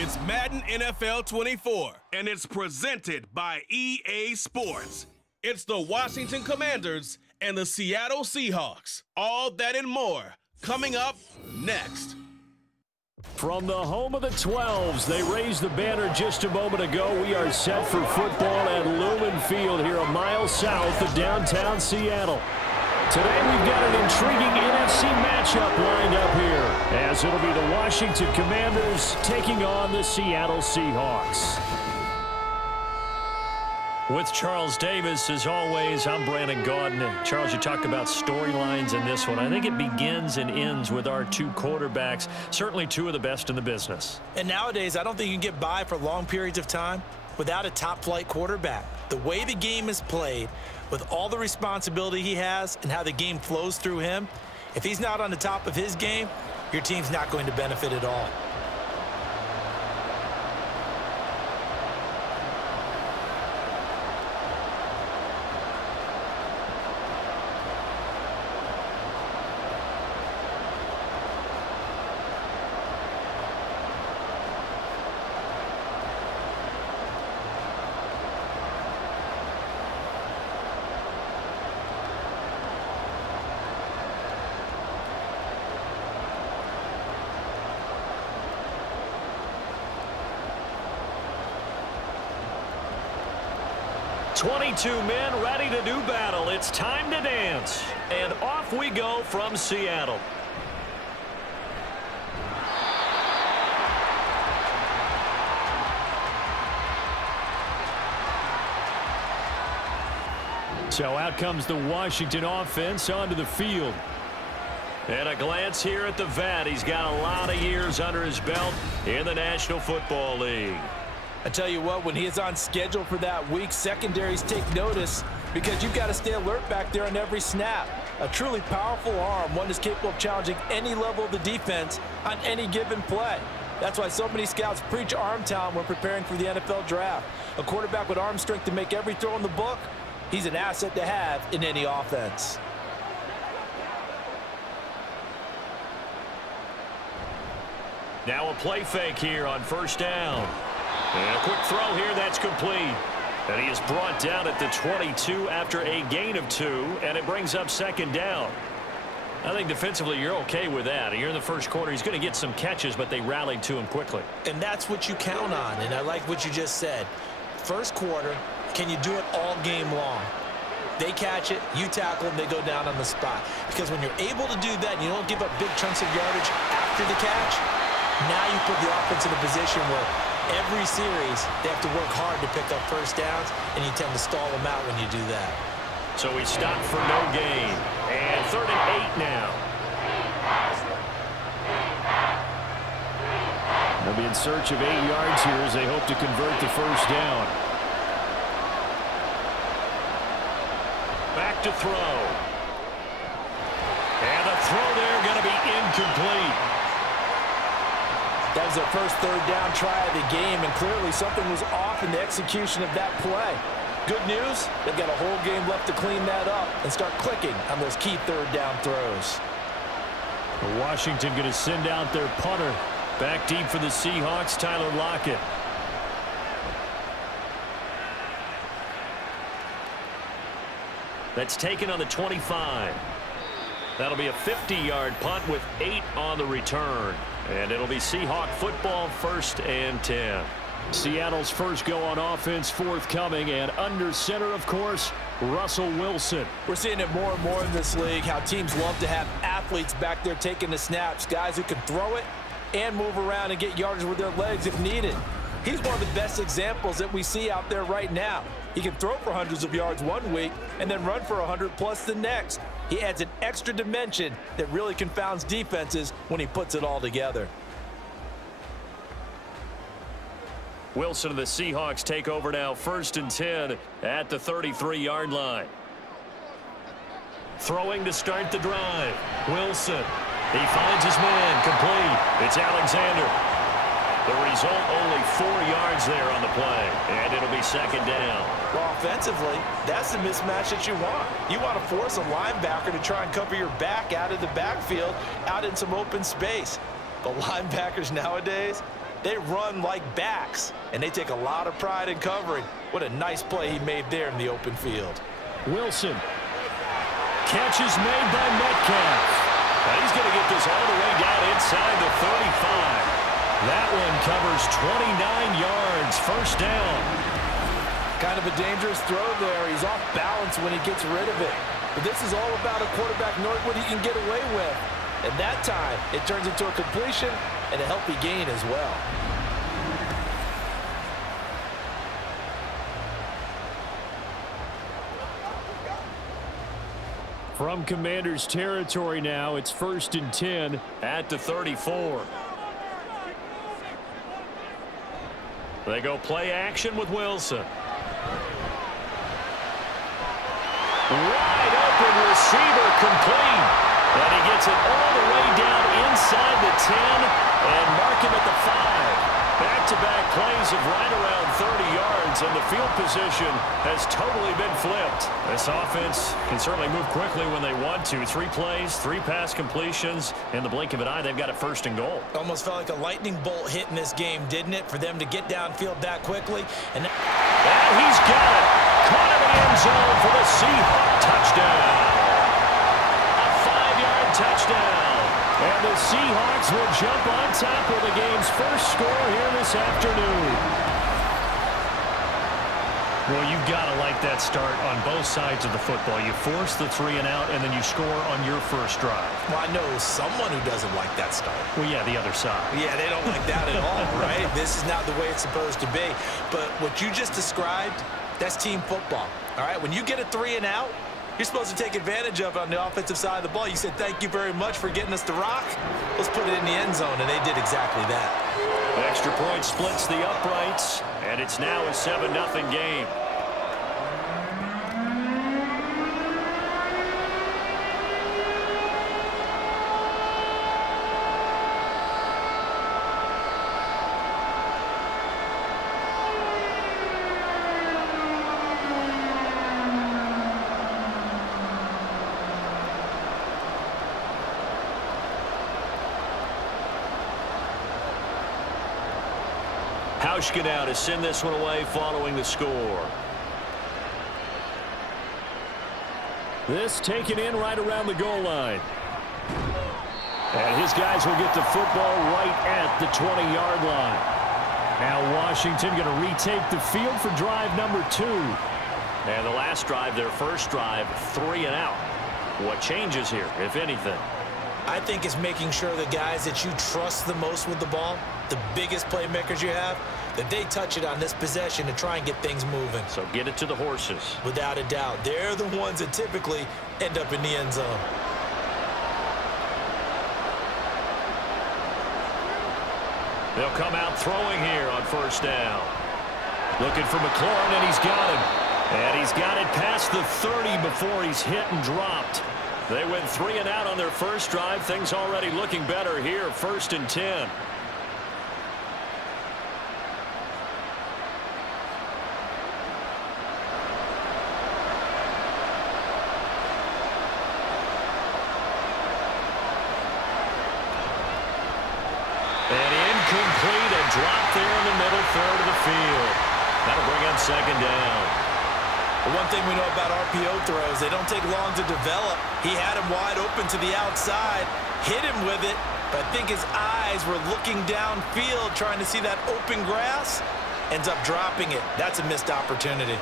It's Madden NFL 24, and it's presented by EA Sports. It's the Washington Commanders and the Seattle Seahawks. All that and more coming up next. From the home of the 12s, they raised the banner just a moment ago. We are set for football at Lumen Field here a mile south of downtown Seattle. Today we've got an intriguing NFC matchup lined up here, as it'll be the Washington Commanders taking on the Seattle Seahawks. With Charles Davis, as always, I'm Brandon Gaudin. Charles, you talk about storylines in this one. I think it begins and ends with our two quarterbacks, certainly two of the best in the business. And nowadays, I don't think you can get by for long periods of time without a top-flight quarterback. The way the game is played, with all the responsibility he has and how the game flows through him, if he's not on the top of his game, your team's not going to benefit at all. Two men ready to do battle. It's time to dance. And off we go from Seattle. So out comes the Washington offense onto the field. And a glance here at the vet. He's got a lot of years under his belt in the National Football League. I tell you what, when he is on schedule for that week, secondaries take notice because you've got to stay alert back there on every snap. A truly powerful arm, one that's capable of challenging any level of the defense on any given play. That's why so many scouts preach arm talent when preparing for the NFL draft. A quarterback with arm strength to make every throw in the book, he's an asset to have in any offense. Now a play fake here on first down. And a quick throw here, that's complete. And he is brought down at the 22 after a gain of 2, and it brings up second down. I think defensively you're okay with that. You're in the first quarter. He's going to get some catches, but they rallied to him quickly. And that's what you count on, and I like what you just said. First quarter, can you do it all game long? They catch it, you tackle them, they go down on the spot. Because when you're able to do that and you don't give up big chunks of yardage after the catch, now you put the offense in a position where every series, they have to work hard to pick up first downs, and you tend to stall them out when you do that. So he stopped for no gain. And 3rd and 8 now. They'll be in search of 8 yards here as they hope to convert the first down. Back to throw. And the throw there going to be incomplete. That was their first 3rd down try of the game, and clearly something was off in the execution of that play. Good news, they've got a whole game left to clean that up and start clicking on those key 3rd down throws. Washington going to send out their punter. Back deep for the Seahawks, Tyler Lockett. That's taken on the 25. That'll be a 50-yard punt with 8 on the return. And it'll be Seahawk football, 1st and 10. Seattle's first go on offense forthcoming, and under center, of course, Russell Wilson. We're seeing it more and more in this league, how teams love to have athletes back there taking the snaps, guys who can throw it and move around and get yardage with their legs if needed. He's one of the best examples that we see out there right now. He can throw for hundreds of yards one week and then run for 100+ the next. He adds an extra dimension that really confounds defenses when he puts it all together. Wilson and the Seahawks take over now, 1st and 10 at the 33-yard line. Throwing to start the drive. Wilson. He finds his man, complete. It's Alexander. The result, only 4 yards there on the play, and it'll be 2nd down. Well, offensively, that's the mismatch that you want. You want to force a linebacker to try and cover your back out of the backfield, out in some open space. But linebackers nowadays, They run like backs, and they take a lot of pride in covering. What a nice play he made there in the open field. Wilson. Catch is made by Metcalf. Now he's going to get this all the way down inside the 35. That one covers 29 yards. First down. Kind of a dangerous throw there. He's off balance when he gets rid of it. But this is all about a quarterback knowing what he can get away with. And that time, it turns into a completion and a healthy gain as well. From Commanders territory now, it's 1st and 10 at the 34. They go play action with Wilson. Wide open receiver complete. And he gets it all the way down inside the 10 and mark him at the 5. Back-to-back plays of right around 30 yards, and the field position has totally been flipped. This offense can certainly move quickly when they want to. 3 plays, 3 pass completions. In the blink of an eye, they've got a 1st and goal. Almost felt like a lightning bolt hit in this game, didn't it, for them to get downfield that quickly? And he's got it. Caught in the end zone for the Seahawks. Touchdown. A 5-yard touchdown. And the Seahawks will jump on top of the game's first score here this afternoon. Well, you've got to like that start on both sides of the football. You force the 3 and out, and then you score on your first drive. Well, I know someone who doesn't like that start. Well, yeah, the other side. Yeah, they don't like that at all, right? This is not the way it's supposed to be. But what you just described, that's team football, all right? When you get a 3 and out, you're supposed to take advantage of it on the offensive side of the ball. You said, thank you very much for getting us the rock. Let's put it in the end zone, and they did exactly that. Extra point splits the uprights, and it's now a 7-0 game. Hauschka now to send this one away following the score. This taken in right around the goal line. And his guys will get the football right at the 20-yard line. Now Washington going to retake the field for drive number 2. And the last drive, their first drive, 3 and out. What changes here, if anything? I think it's making sure the guys that you trust the most with the ball, the biggest playmakers you have, that they touch it on this possession to try and get things moving. So get it to the horses. Without a doubt. They're the ones that typically end up in the end zone. They'll come out throwing here on first down. Looking for McLaurin, and he's got him. And he's got it past the 30 before he's hit and dropped. They went 3 and out on their first drive. Things already looking better here. 1st and 10. And incomplete, a drop there in the middle third of the field. That'll bring up 2nd down. The one thing we know about RPO throws, they don't take long to develop. He had him wide open to the outside, hit him with it, but I think his eyes were looking downfield trying to see that open grass. Ends up dropping it. That's a missed opportunity.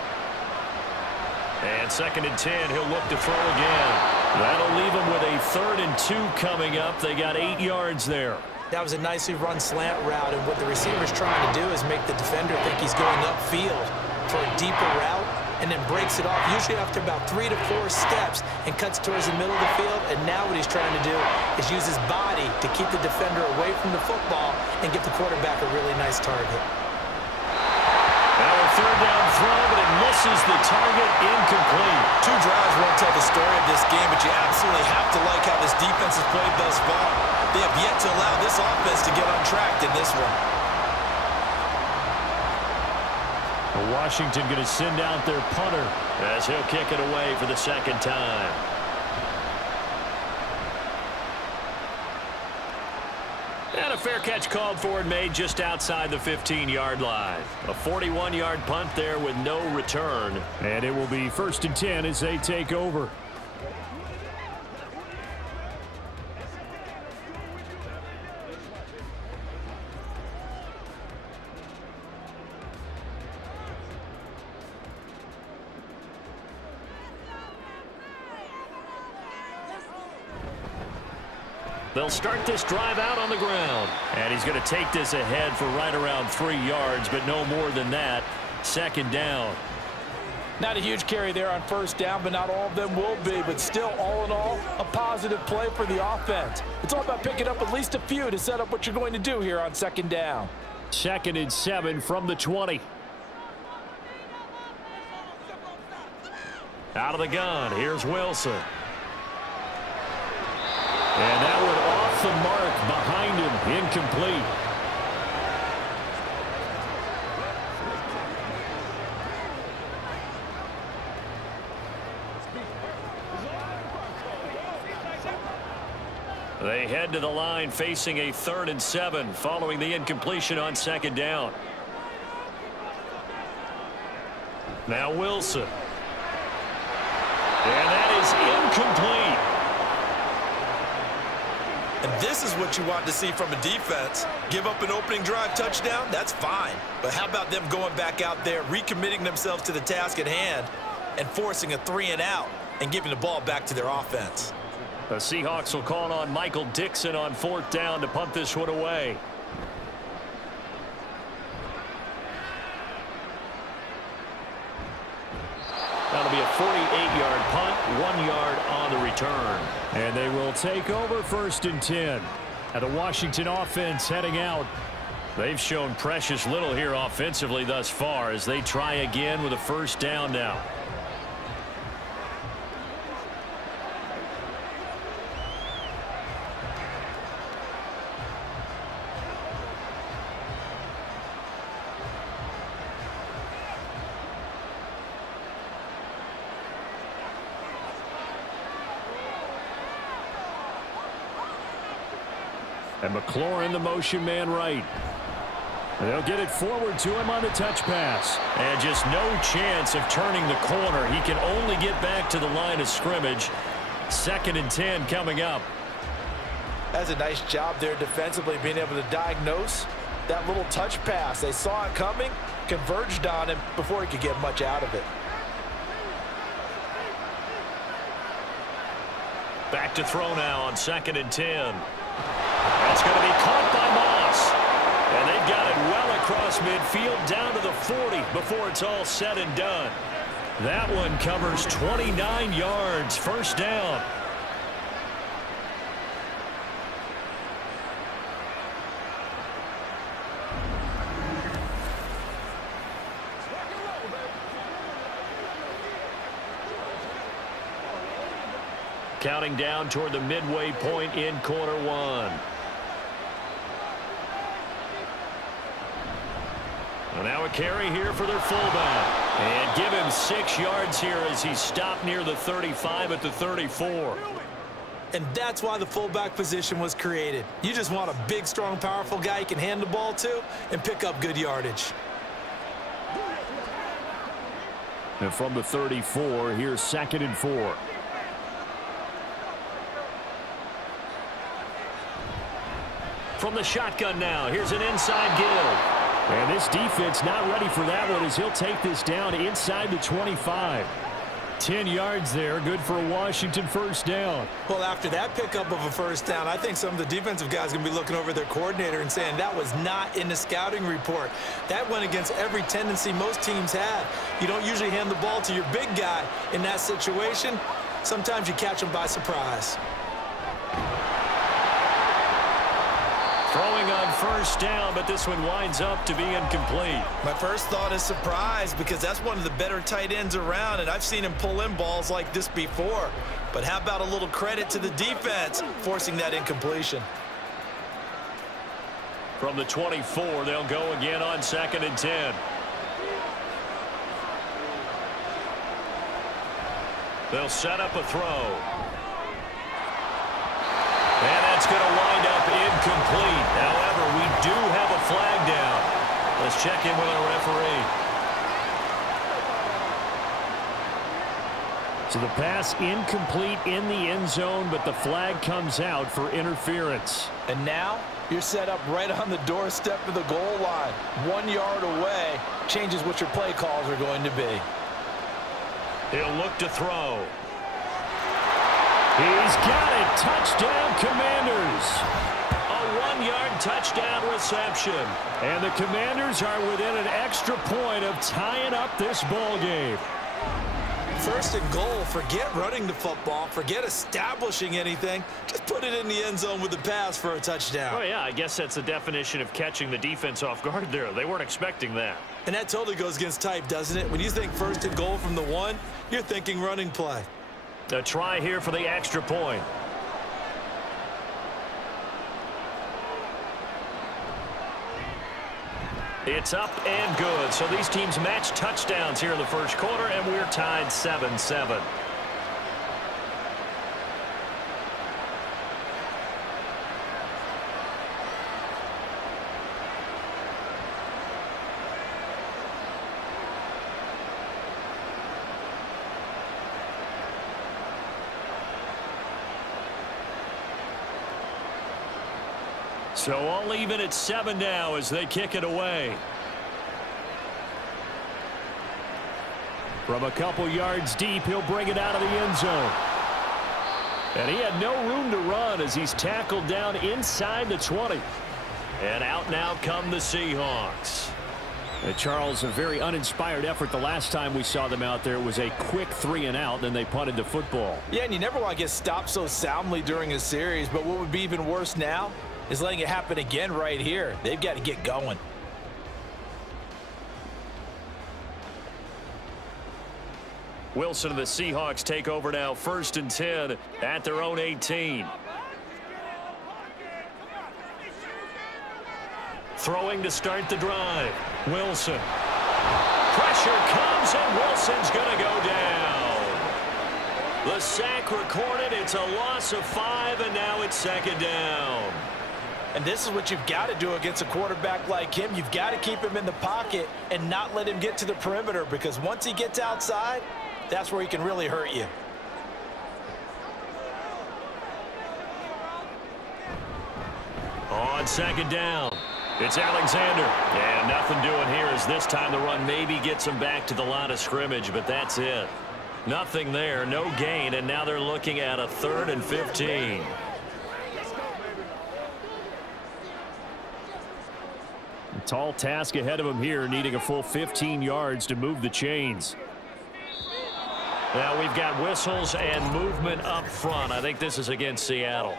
And 2nd and 10, he'll look to throw again. That'll leave him with a 3rd and 2 coming up. They got 8 yards there. That was a nicely run slant route, and what the receiver's trying to do is make the defender think he's going upfield for a deeper route, and then breaks it off, usually after about 3 to 4 steps, and cuts towards the middle of the field. And now what he's trying to do is use his body to keep the defender away from the football and give the quarterback a really nice target. Now a 3rd down throw, but it misses the target, incomplete. 2 drives won't tell the story of this game, but you absolutely have to like how this defense has played thus far. They have yet to allow this offense to get on track in this one. Washington going to send out their punter as he'll kick it away for the 2nd time. And a fair catch called for and made just outside the 15-yard line. A 41-yard punt there with no return. And it will be 1st and 10 as they take over. They'll start this drive out on the ground. And he's going to take this ahead for right around 3 yards, but no more than that. 2nd down. Not a huge carry there on 1st down, but not all of them will be. But still, all in all, a positive play for the offense. It's all about picking up at least a few to set up what you're going to do here on 2nd down. 2nd and 7 from the 20. Out of the gun, here's Wilson. And that one off the mark behind him, incomplete. They head to the line facing a 3rd and 7 following the incompletion on 2nd down. Now Wilson. And that is incomplete. And this is what you want to see from a defense. Give up an opening drive touchdown, that's fine. But how about them going back out there, recommitting themselves to the task at hand, and forcing a 3-and-out and giving the ball back to their offense. The Seahawks will call on Michael Dixon on 4th down to punt this one away. That'll be a 48-yard punt, 1 yard on the return. And they will take over 1st and 10. And the Washington offense heading out. They've shown precious little here offensively thus far as they try again with a 1st down now. And McLaurin, the motion man right. They'll get it forward to him on the touch pass. And just no chance of turning the corner. He can only get back to the line of scrimmage. 2nd and 10 coming up. That's a nice job there defensively, being able to diagnose that little touch pass. They saw it coming, converged on him before he could get much out of it. Back to throw now on 2nd and 10. That's going to be caught by Moss. And they've got it well across midfield down to the 40 before it's all said and done. That one covers 29 yards. 1st down. Counting down toward the midway point in quarter 1. Well, now a carry here for their fullback. And give him 6 yards here as he's stopped near the 35 at the 34. And that's why the fullback position was created. You just want a big, strong, powerful guy you can hand the ball to and pick up good yardage. And from the 34, here's 2nd and 4. From the shotgun now, here's an inside give. And this defense not ready for that one as he'll take this down inside the 25. 10 yards there, good for a Washington 1st down. Well, after that pickup of a 1st down, I think some of the defensive guys are going to be looking over their coordinator and saying that was not in the scouting report. That went against every tendency most teams have. You don't usually hand the ball to your big guy in that situation. Sometimes you catch them by surprise. Throwing on 1st down, but this one winds up to be incomplete. My first thought is surprise because that's one of the better tight ends around, and I've seen him pull in balls like this before. But how about a little credit to the defense forcing that incompletion? From the 24, they'll go again on 2nd and 10. They'll set up a throw. And that's going to wind up incomplete. However, we do have a flag down. Let's check in with our referee. So the pass incomplete in the end zone, but the flag comes out for interference. And now you're set up right on the doorstep of the goal line. 1 yard away changes what your play calls are going to be. He'll look to throw. He's got it. Touchdown, Commanders. A 1-yard touchdown reception. And the Commanders are within an extra point of tying up this ball game. First and goal, forget running the football, forget establishing anything. Just put it in the end zone with the pass for a touchdown. Oh, yeah, I guess that's the definition of catching the defense off guard there. They weren't expecting that. And that totally goes against type, doesn't it? When you think first and goal from the 1, you're thinking running play. A try here for the extra point. It's up and good. So these teams match touchdowns here in the first quarter, and we're tied 7-7. So all even at 7 now as they kick it away. From a couple yards deep, he'll bring it out of the end zone. And he had no room to run as he's tackled down inside the 20. And out now come the Seahawks. Charles, a very uninspired effort the last time we saw them out there. It was a quick 3-and-out, then they punted the football. Yeah, and you never want to get stopped so soundly during a series, but what would be even worse now is letting it happen again right here. They've got to get going. Wilson and the Seahawks take over now, 1st and 10 at their own 18. Throwing to start the drive. Wilson. Pressure comes, and Wilson's going to go down. The sack recorded. It's a loss of 5, and now it's 2nd down. And this is what you've got to do against a quarterback like him. You've got to keep him in the pocket and not let him get to the perimeter, because once he gets outside, that's where he can really hurt you. On 2nd down, it's Alexander. And nothing doing here as this time the run maybe gets him back to the line of scrimmage, but that's it. Nothing there, no gain, and now they're looking at a 3rd and 15. A tall task ahead of him here, needing a full 15 yards to move the chains. Now we've got whistles and movement up front. I think this is against Seattle.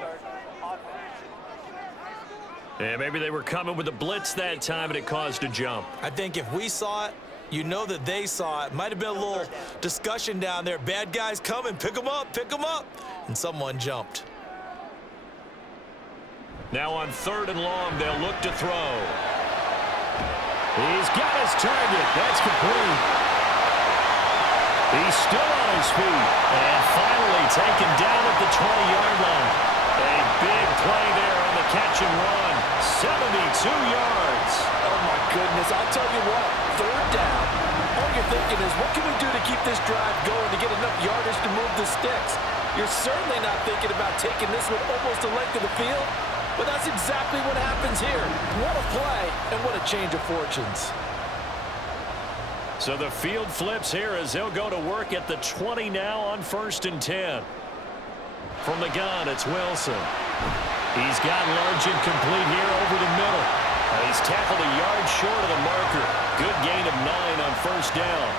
And maybe they were coming with a blitz that time and it caused a jump. I think if we saw it, you know that they saw it. Might have been a little discussion down there. Bad guys coming, pick them up, and someone jumped. Now on 3rd and long, they'll look to throw. He's got his target. That's complete. He's still on his feet. And finally taken down at the 20-yard line. A big play there on the catch and run. 72 yards. Oh, my goodness. I'll tell you what, 3rd down. All you're thinking is, what can we do to keep this drive going to get enough yardage to move the sticks? You're certainly not thinking about taking this one almost the length of the field. But that's exactly what happens here. What a play, and what a change of fortunes. So the field flips here as they'll go to work at the 20 now on 1st and 10. From the gun, it's Wilson. He's got large and complete here over the middle. He's tackled a yard short of the marker. Good gain of 9 on 1st down.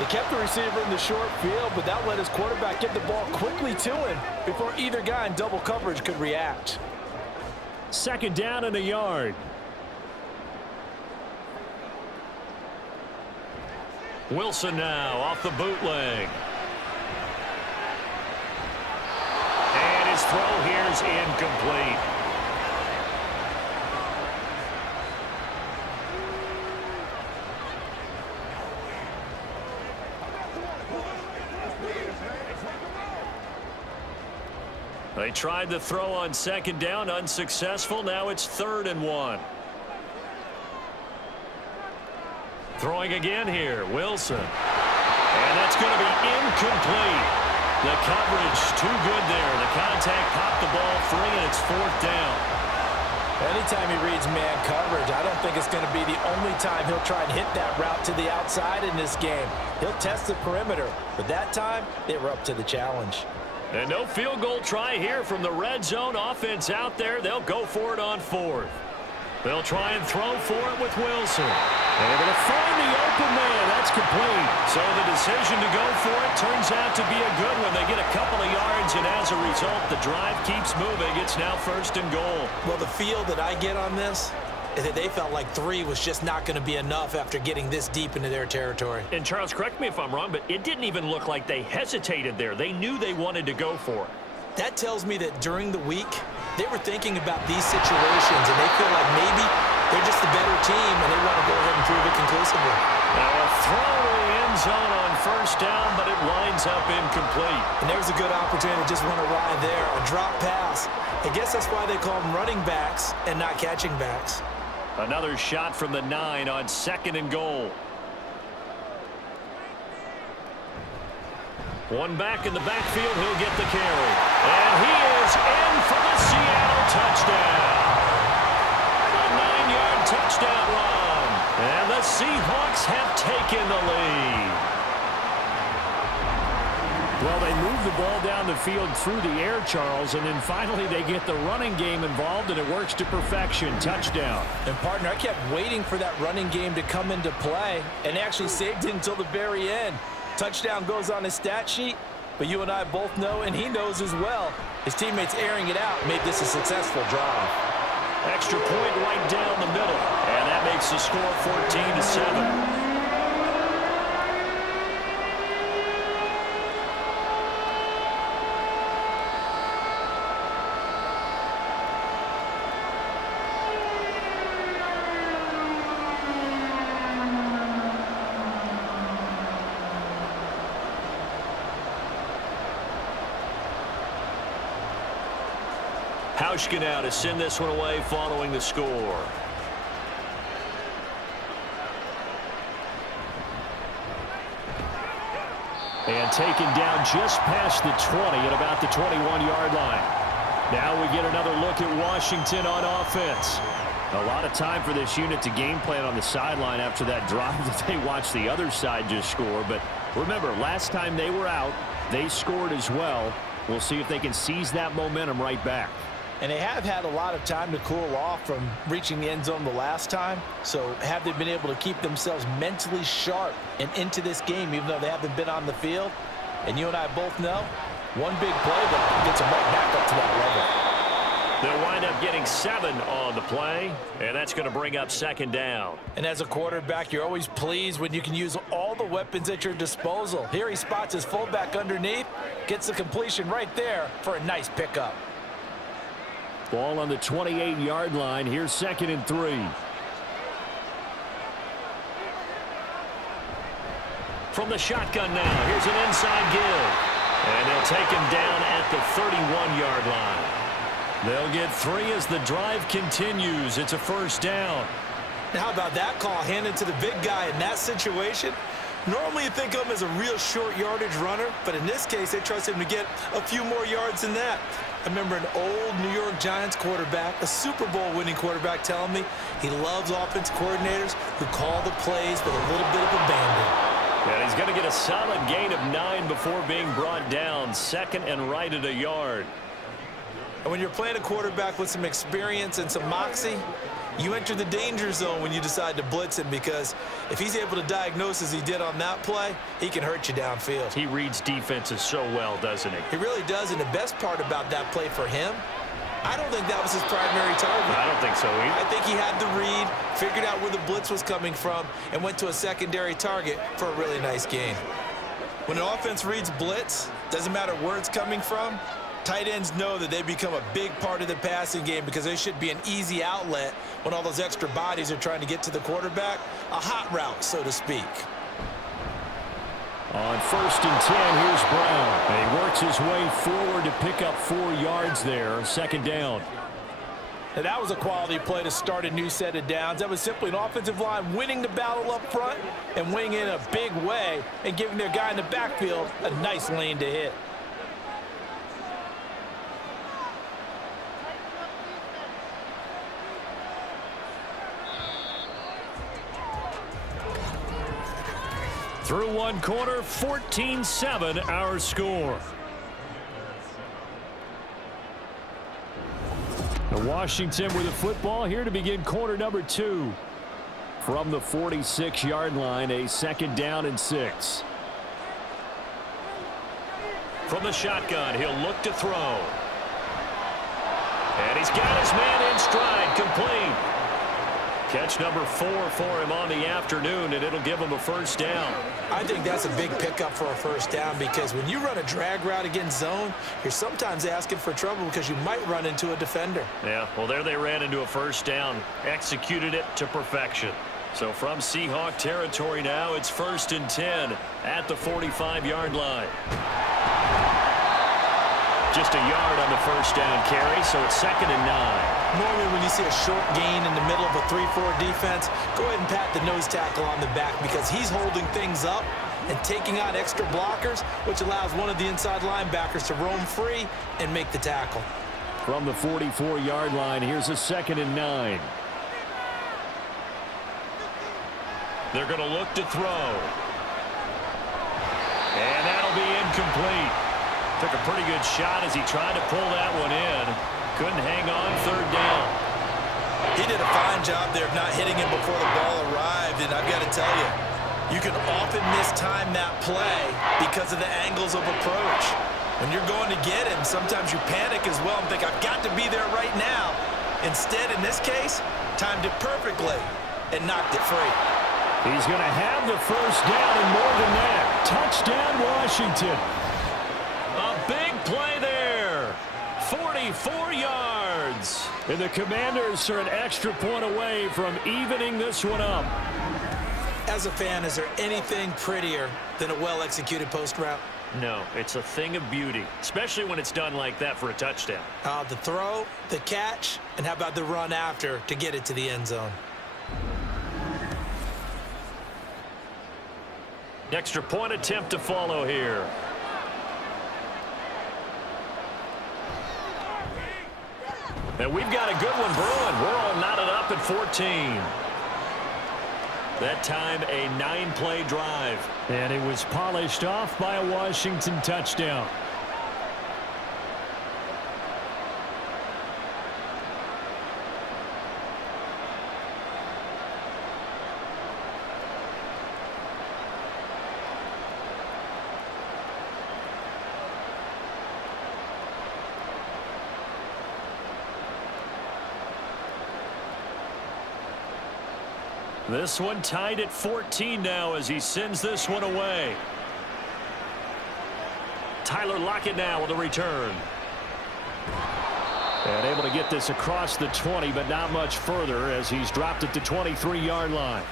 They kept the receiver in the short field, but that let his quarterback get the ball quickly to him before either guy in double coverage could react. 2nd down and a yard. Wilson now off the bootleg. And his throw here's incomplete. They tried the throw on second down, unsuccessful. Now it's 3rd and 1. Throwing again here, Wilson. And that's going to be incomplete. The coverage too good there. The contact popped the ball free, and it's 4th down. Anytime he reads man coverage, I don't think it's going to be the only time he'll try and hit that route to the outside in this game. He'll test the perimeter, but that time they were up to the challenge. And no field goal try here from the red zone offense out there. They'll go for it on 4th. They'll try and throw for it with Wilson. And they're going to find the open man. That's complete. So the decision to go for it turns out to be a good one. They get a couple of yards, and as a result, the drive keeps moving. It's now 1st and goal. Well, the feel that I get on this is that they felt like 3 was just not going to be enough after getting this deep into their territory. And, Charles, correct me if I'm wrong, but it didn't even look like they hesitated there. They knew they wanted to go for it. That tells me that during the week, they were thinking about these situations, and they feel like maybe they're just the better team, and they want to go ahead and prove it conclusively. Now a throw to the end zone on 1st down, but it winds up incomplete. And there's a good opportunity to just run a ride there, a drop pass. I guess that's why they call them running backs and not catching backs. Another shot from the 9 on 2nd and goal. One back in the backfield, he'll get the carry. And he is in for the Seattle touchdown. A 9-yard touchdown run. And the Seahawks have taken the lead. Well, they move the ball down the field through the air, Charles, and then finally they get the running game involved, and it works to perfection. Touchdown. And, partner, I kept waiting for that running game to come into play, and they actually saved it until the very end. Touchdown goes on his stat sheet, but you and I both know, and he knows as well, his teammates airing it out made this a successful drive. Extra point right down the middle, and that makes the score 14-7. Hauschka now to send this one away following the score. And taken down just past the 20 at about the 21-yard line. Now we get another look at Washington on offense. A lot of time for this unit to game plan on the sideline after that drive that they watched the other side just score. But remember, last time they were out, they scored as well. We'll see if they can seize that momentum right back. And they have had a lot of time to cool off from reaching the end zone the last time. So have they been able to keep themselves mentally sharp and into this game, even though they haven't been on the field? And you and I both know, one big play that gets them right back up to that level. They'll wind up getting 7 on the play, and that's going to bring up 2nd down. And as a quarterback, you're always pleased when you can use all the weapons at your disposal. Here he spots his fullback underneath, gets the completion right there for a nice pickup. Ball on the 28-yard line. Here's 2nd and 3. From the shotgun now. Here's an inside give. And they'll take him down at the 31-yard line. They'll get 3 as the drive continues. It's a 1st down. Now, how about that call handed to the big guy in that situation? Normally you think of him as a real short yardage runner, but in this case they trust him to get a few more yards than that. I remember an old New York Giants quarterback, a Super Bowl winning quarterback, telling me he loves offense coordinators who call the plays with a little bit of abandon. And he's going to get a solid gain of 9 before being brought down. 2nd and right at a yard. And when you're playing a quarterback with some experience and some moxie, you enter the danger zone when you decide to blitz him, because if he's able to diagnose as he did on that play, he can hurt you downfield. He reads defenses so well, doesn't he? He really does, and the best part about that play for him, I don't think that was his primary target. I don't think so either. I think he had the read, figured out where the blitz was coming from, and went to a secondary target for a really nice gain. When an offense reads blitz, doesn't matter where it's coming from, tight ends know that they become a big part of the passing game, because they should be an easy outlet when all those extra bodies are trying to get to the quarterback. A hot route, so to speak. On 1st and 10, here's Brown. And he works his way forward to pick up 4 yards there. 2nd down. And that was a quality play to start a new set of downs. That was simply an offensive line winning the battle up front and winning in a big way and giving their guy in the backfield a nice lane to hit. Through 1 quarter, 14-7 our score. Washington with the football here to begin quarter number 2. From the 46-yard line, a 2nd down and 6. From the shotgun, he'll look to throw. And he's got his man in stride, complete. Catch number 4 for him on the afternoon, and it'll give him a 1st down. I think that's a big pickup for a 1st down because when you run a drag route against zone, you're sometimes asking for trouble because you might run into a defender. Yeah, well, there they ran into a 1st down, executed it to perfection. So from Seahawk territory now, it's 1st and 10 at the 45-yard line. Just a yard on the 1st down carry, so it's 2nd and 9. Normally when you see a short gain in the middle of a 3-4 defense, go ahead and pat the nose tackle on the back because he's holding things up and taking out extra blockers, which allows one of the inside linebackers to roam free and make the tackle. From the 44-yard line, here's a 2nd and 9. They're going to look to throw. And that'll be incomplete. Took a pretty good shot as he tried to pull that one in. Couldn't hang on, 3rd down. He did a fine job there of not hitting him before the ball arrived, and I've got to tell you, you can often mistime that play because of the angles of approach. When you're going to get him, sometimes you panic as well and think, I've got to be there right now. Instead, in this case, timed it perfectly and knocked it free. He's going to have the 1st down and more than that. Touchdown, Washington. A big play there. 44 yards. And the Commanders are an extra point away from evening this one up. As a fan, is there anything prettier than a well-executed post route? No, it's a thing of beauty, especially when it's done like that for a touchdown. The throw, the catch, and how about the run after to get it to the end zone? Extra point attempt to follow here. And we've got a good one brewing. We're all knotted up at 14. That time, a 9-play drive. And it was polished off by a Washington touchdown. This one tied at 14 now as he sends this one away. Tyler Lockett now with a return. And able to get this across the 20, but not much further as he's dropped at the 23-yard line.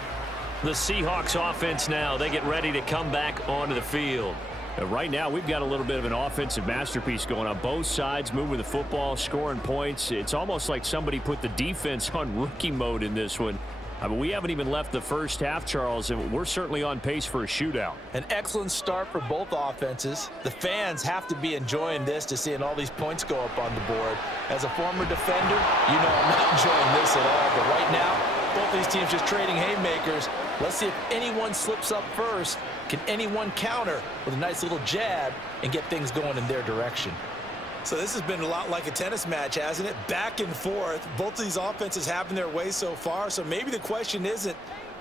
The Seahawks offense now, they get ready to come back onto the field. Right now, we've got a little bit of an offensive masterpiece going on. Both sides moving the football, scoring points. It's almost like somebody put the defense on rookie mode in this one. I mean, we haven't even left the first half, Charles, and we're certainly on pace for a shootout. An excellent start for both offenses. The fans have to be enjoying this to seeing all these points go up on the board. As a former defender, you know I'm not enjoying this at all. But right now, both these teams just trading haymakers. Let's see if anyone slips up first. Can anyone counter with a nice little jab and get things going in their direction? So this has been a lot like a tennis match, hasn't it? Back and forth. Both of these offenses having their way so far. So maybe the question isn't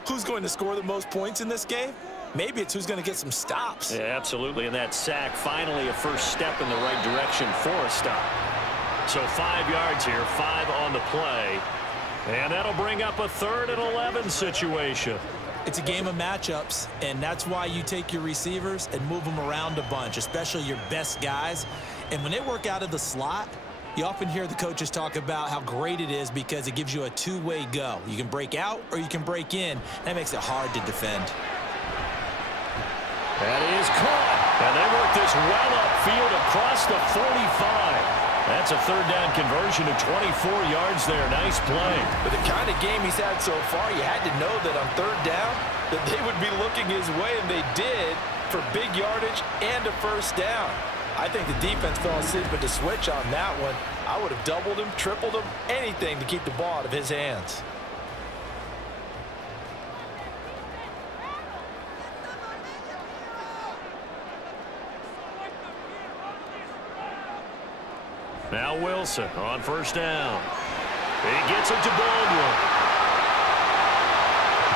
who's going to score the most points in this game. Maybe it's who's going to get some stops. Yeah, absolutely. And that sack, finally a first step in the right direction for a stop. So 5 yards here, 5 on the play. And that'll bring up a 3rd and 11 situation. It's a game of matchups, and that's why you take your receivers and move them around a bunch, especially your best guys. And when they work out of the slot, you often hear the coaches talk about how great it is because it gives you a two-way go. You can break out or you can break in. That makes it hard to defend. That is caught. And they work this well upfield across the 45. That's a third down conversion of 24 yards there. Nice play. With the kind of game he's had so far, you had to know that on third down that they would be looking his way, and they did, for big yardage and a first down. I think the defense fell asleep at the switch on that one. I would have doubled him, tripled him, anything to keep the ball out of his hands. Now Wilson on first down. He gets it to Baldwin.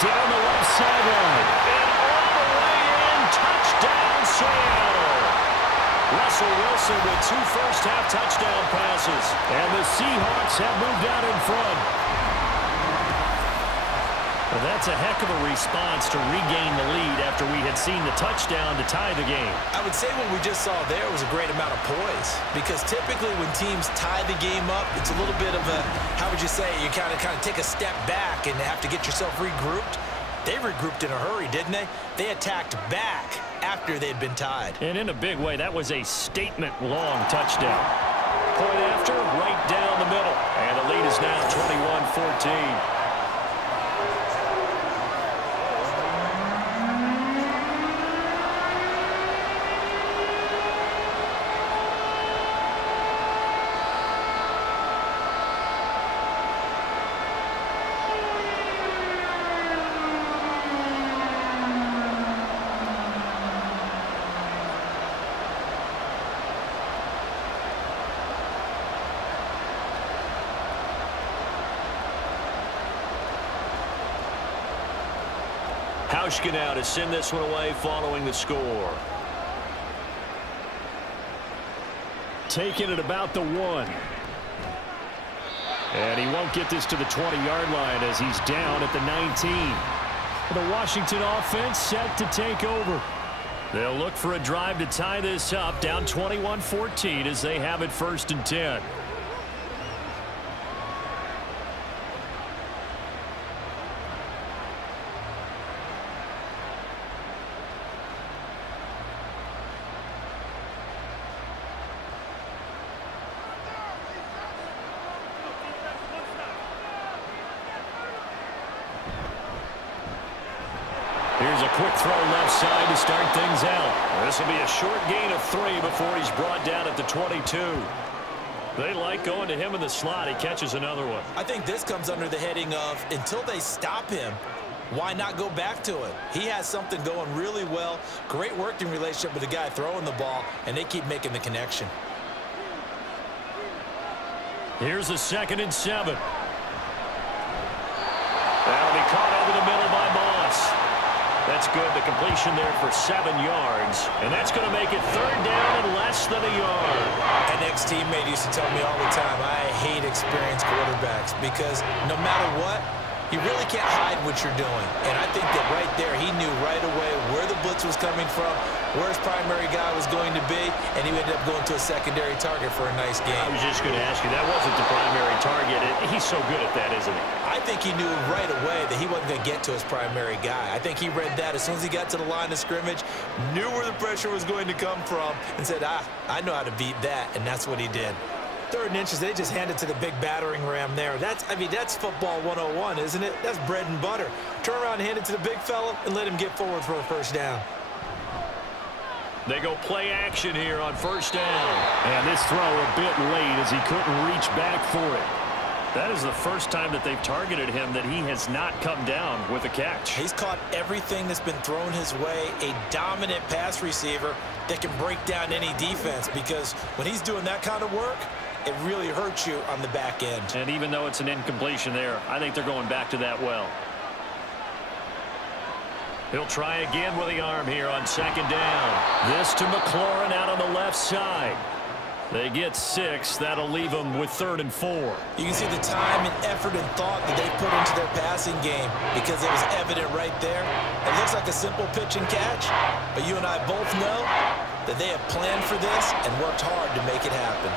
Down the left sideline. And all the way in. Touchdown, Seattle. Russell Wilson with 2 first-half touchdown passes. And the Seahawks have moved out in front. Well, that's a heck of a response to regain the lead after we had seen the touchdown to tie the game. I would say what we just saw there was a great amount of poise, because typically when teams tie the game up, it's a little bit of a, how would you say, you kind of take a step back and have to get yourself regrouped. They regrouped in a hurry, didn't they? They attacked back after they'd been tied. And in a big way, that was a statement-long touchdown. Point after, right down the middle. And the lead is now 21-14. Hauschka now to send this one away following the score. Taking it about the 1. And he won't get this to the 20-yard line as he's down at the 19. The Washington offense set to take over. They'll look for a drive to tie this up, down 21-14 as they have it 1st and 10. Here's a quick throw left side to start things out. This will be a short gain of 3 before he's brought down at the 22. They like going to him in the slot. He catches another one. I think this comes under the heading of, until they stop him, why not go back to it? He has something going really well. Great working relationship with the guy throwing the ball, and they keep making the connection. Here's a 2nd and 7. That'll be caught over the middle by Moss. That's good. The completion there for 7 yards. And that's going to make it 3rd down and less than a yard. An ex-teammate used to tell me all the time, I hate experienced quarterbacks, because no matter what, you really can't hide what you're doing. And I think that right there, he knew right away where the blitz was coming from, where his primary guy was going to be, and he ended up going to a secondary target for a nice game. I was just going to ask you, that wasn't the primary target. He's so good at that, isn't he? I think he knew right away that he wasn't going to get to his primary guy. I think he read that as soon as he got to the line of scrimmage, knew where the pressure was going to come from, and said, I know how to beat that, and that's what he did. 3rd and inches, they just hand it to the big battering ram there. That's football 101, isn't it? That's bread and butter. Turn around and hand it to the big fella and let him get forward for a 1st down. They go play action here on 1st down. And this throw a bit late as he couldn't reach back for it. That is the first time that they've targeted him that he has not come down with a catch. He's caught everything that's been thrown his way. A dominant pass receiver that can break down any defense, because when he's doing that kind of work, it really hurts you on the back end. And even though it's an incompletion there, I think they're going back to that well. He'll try again with the arm here on 2nd down. This to McLaurin out on the left side. They get 6. That'll leave them with 3rd and 4. You can see the time and effort and thought that they put into their passing game, because it was evident right there. It looks like a simple pitch and catch, but you and I both know that they have planned for this and worked hard to make it happen.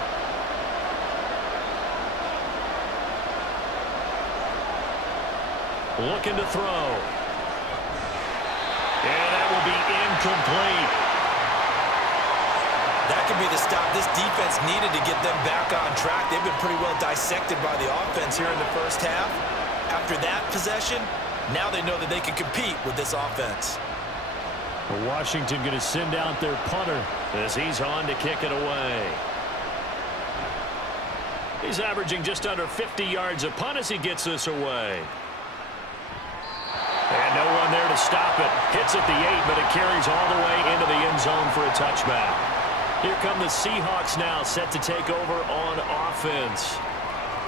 Looking to throw. And that will be incomplete. That could be the stop this defense needed to get them back on track. They've been pretty well dissected by the offense here in the first half. After that possession, now they know that they can compete with this offense. Washington going to send out their punter as he's on to kick it away. He's averaging just under 50 yards a punt as he gets this away. And no one there to stop it. Hits at the 8, but it carries all the way into the end zone for a touchback. Here come the Seahawks now, set to take over on offense.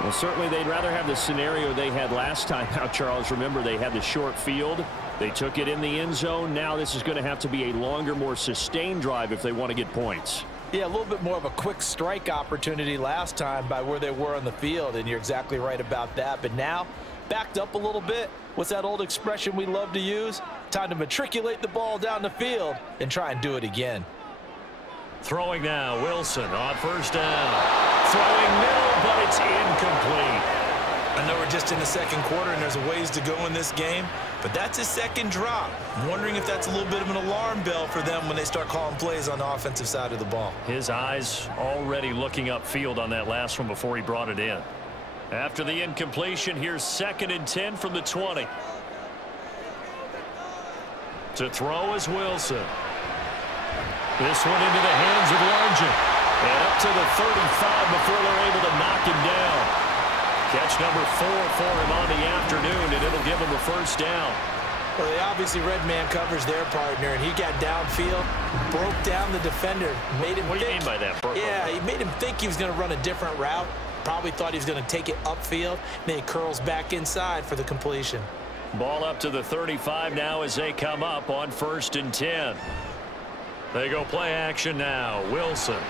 Well, certainly they'd rather have the scenario they had last time out, Charles. Remember, they had the short field. They took it in the end zone. Now this is going to have to be a longer, more sustained drive if they want to get points. Yeah, a little bit more of a quick strike opportunity last time by where they were on the field, and you're exactly right about that. But now, backed up a little bit. What's that old expression we love to use? Time to matriculate the ball down the field and try and do it again. Throwing now, Wilson on first down. Throwing middle, but it's incomplete. I know we're just in the second quarter and there's a ways to go in this game, but that's his second drop. I'm wondering if that's a little bit of an alarm bell for them when they start calling plays on the offensive side of the ball. His eyes already looking upfield on that last one before he brought it in. After the incompletion, here's 2nd and 10 from the 20. To throw is Wilson. This one into the hands of Largent. And up to the 35 before they're able to knock him down. Catch number 4 for him on the afternoon, and it'll give him a first down. Well, they obviously red man covers their partner, and he got downfield, broke down the defender, made him What do you mean by that? Yeah, he made him think he was going to run a different route. Probably thought he was going to take it upfield. Then he curls back inside for the completion. Ball up to the 35 now as they come up on 1st and 10. They go play action now. Wilson.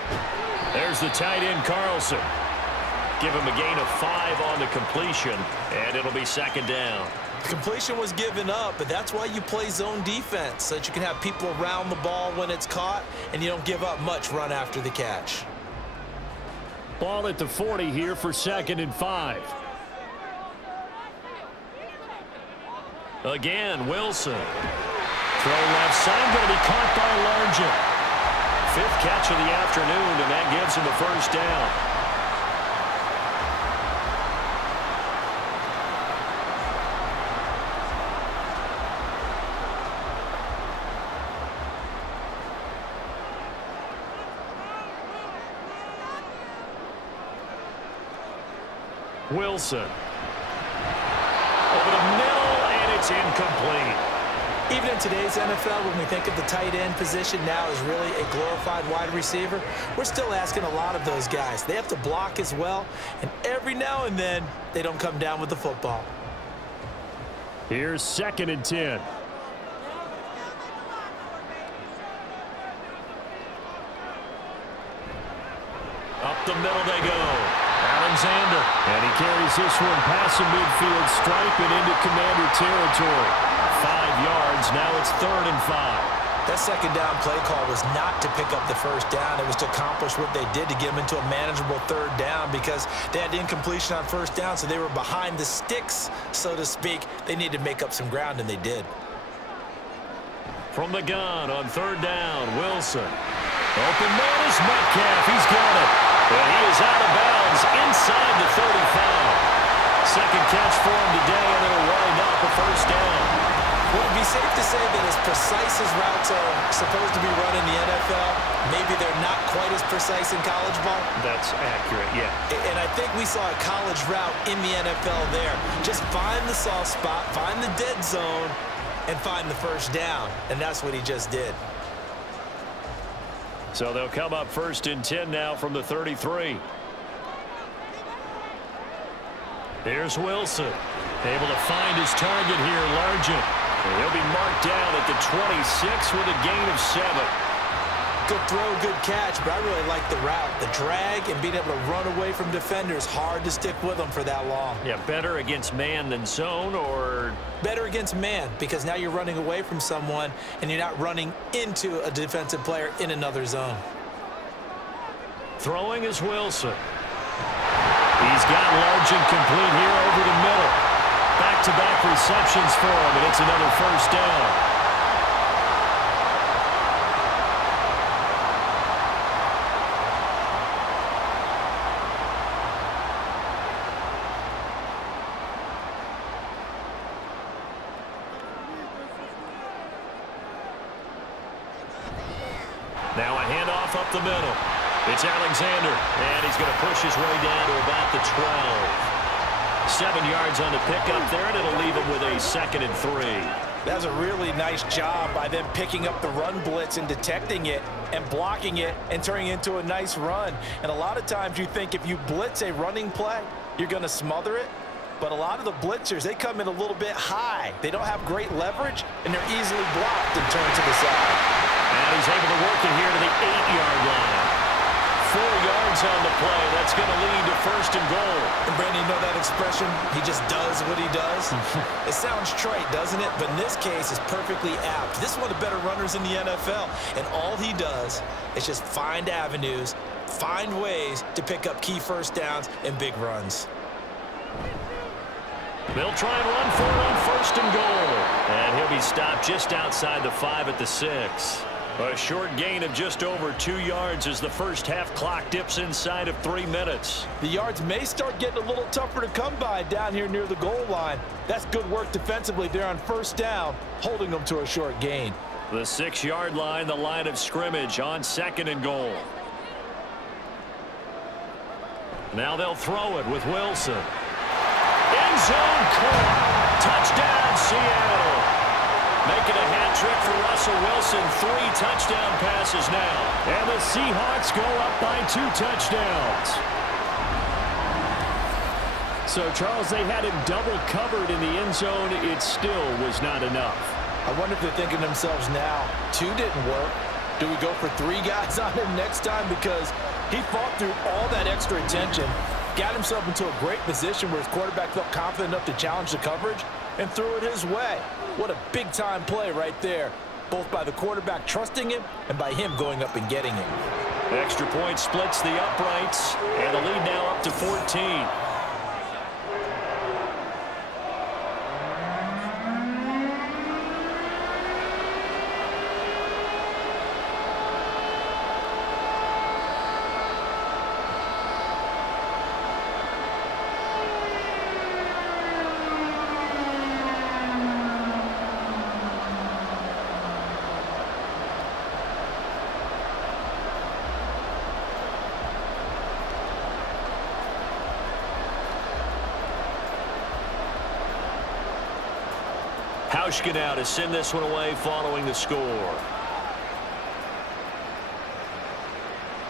There's the tight end, Carlson. Give him a gain of 5 on the completion, and it'll be 2nd down. The completion was given up, but that's why you play zone defense, so that you can have people around the ball when it's caught, and you don't give up much run after the catch. Ball at the 40 here for 2nd and 5. Again, Wilson. Throw left side, going to be caught by Largent. 5th catch of the afternoon, and that gives him a first down. Wilson. Over the middle, and it's incomplete. Even in today's NFL, when we think of the tight end position now as really a glorified wide receiver, we're still asking a lot of those guys. They have to block as well, and every now and then, they don't come down with the football. Here's 2nd and 10. Up the middle they go. Alexander. And he carries this one past the midfield stripe and into Commander territory. 5 yards. Now it's 3rd and 5. That 2nd down play call was not to pick up the first down. It was to accomplish what they did to get them into a manageable 3rd down because they had incompletion on first down, so they were behind the sticks, so to speak. They needed to make up some ground, and they did. From the gun on 3rd down, Wilson. Open man is Metcalf. He's got it. And he is out of bounds inside the 35. 2nd catch for him today, and it'll wind up a first down. Would it be safe to say that as precise as routes are supposed to be run in the NFL, maybe they're not quite as precise in college ball? That's accurate, yeah. And I think we saw a college route in the NFL there. Just find the soft spot, find the dead zone, and find the first down. And that's what he just did. So they'll come up 1st and 10 now from the 33. Here's Wilson. Able to find his target here, Largent. And he'll be marked down at the 26 with a gain of 7. Good throw, good catch, but I really like the route. The drag and being able to run away from defenders, hard to stick with them for that long. Yeah, better against man than zone, or? Better against man, because now you're running away from someone and you're not running into a defensive player in another zone. Throwing is Wilson. He's got Largent complete here over the middle. Back-to-back receptions for him, and it's another first down. Now a handoff up the middle. It's Alexander, and he's going to push his way down to about the 12. 7 yards on the pickup there, and it'll leave him with a 2nd and 3. That's a really nice job by them picking up the run blitz and detecting it and blocking it and turning it into a nice run. And a lot of times you think if you blitz a running play, you're going to smother it. But a lot of the blitzers, they come in a little bit high. They don't have great leverage, and they're easily blocked and turned to the side. And he's able to work it here to the 8-yard line. 4 yards on the play. That's going to lead to 1st and goal. And Brandon, you know that expression, he just does what he does? It sounds trite, doesn't it? But in this case, it's perfectly apt. This is one of the better runners in the NFL. And all he does is just find avenues, find ways to pick up key first downs and big runs. They'll try and run for it on 1st and goal. And he'll be stopped just outside the 5 at the 6. A short gain of just over 2 yards as the first half clock dips inside of 3 minutes. The yards may start getting a little tougher to come by down here near the goal line. That's good work defensively there on 1st down, holding them to a short gain. The 6-yard line, the line of scrimmage on 2nd and goal. Now they'll throw it with Wilson. End zone caught. Touchdown, Seattle. Making a hat trick for Russell Wilson. 3 touchdown passes now. And the Seahawks go up by 2 touchdowns. So, Charles, they had him double covered in the end zone. It still was not enough. I wonder if they're thinking to themselves now, 2 didn't work. Do we go for 3 guys on him next time? Because he fought through all that extra attention, got himself into a great position where his quarterback felt confident enough to challenge the coverage and threw it his way. What a big-time play right there, both by the quarterback trusting him and by him going up and getting it. Extra point splits the uprights, and the lead now up to 14. Hauschka now to send this one away following the score.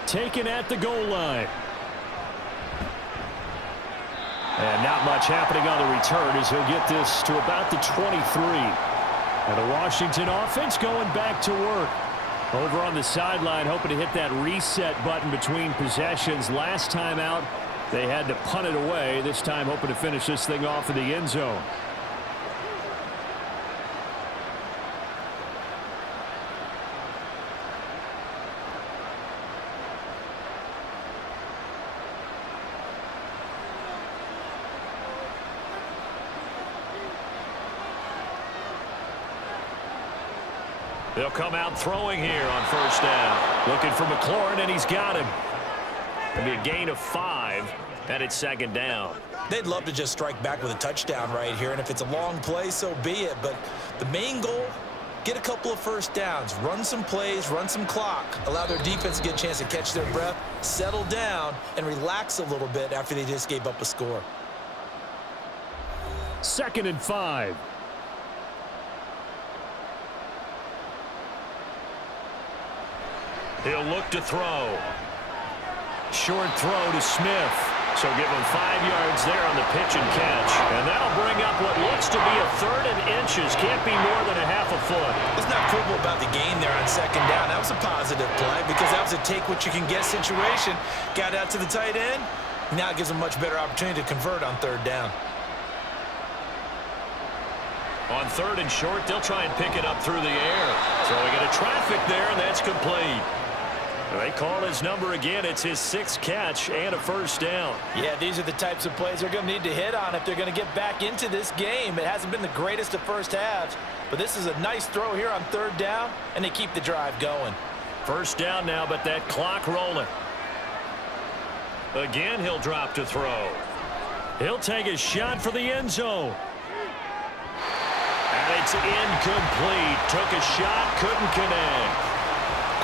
Taken at the goal line. And not much happening on the return as he'll get this to about the 23. And the Washington offense going back to work. Over on the sideline, hoping to hit that reset button between possessions. Last time out, they had to punt it away. This time hoping to finish this thing off in the end zone. They'll come out throwing here on 1st down. Looking for McLaurin, and he's got him. It'll be a gain of 5, and it's 2nd down. They'd love to just strike back with a touchdown right here, and if it's a long play, so be it. But the main goal, get a couple of 1st downs, run some plays, run some clock, allow their defense to get a chance to catch their breath, settle down, and relax a little bit after they just gave up a score. 2nd and 5. He'll look to throw. Short throw to Smith. So give him 5 yards there on the pitch and catch. And that'll bring up what looks to be a 3rd and inches. Can't be more than a half a foot. It's not quibble about the gain there on 2nd down. That was a positive play because that was a take-what-you-can-get situation. Got out to the tight end. Now it gives them a much better opportunity to convert on 3rd down. On 3rd and short, they'll try and pick it up through the air. Throwing into traffic there, and that's complete. They call his number again. It's his 6th catch and a 1st down. Yeah, these are the types of plays they're going to need to hit on if they're going to get back into this game. It hasn't been the greatest of first halves, but this is a nice throw here on 3rd down, and they keep the drive going. 1st down now, but that clock rolling. Again, he'll drop to throw. He'll take a shot for the end zone. And it's incomplete. Took a shot, couldn't connect.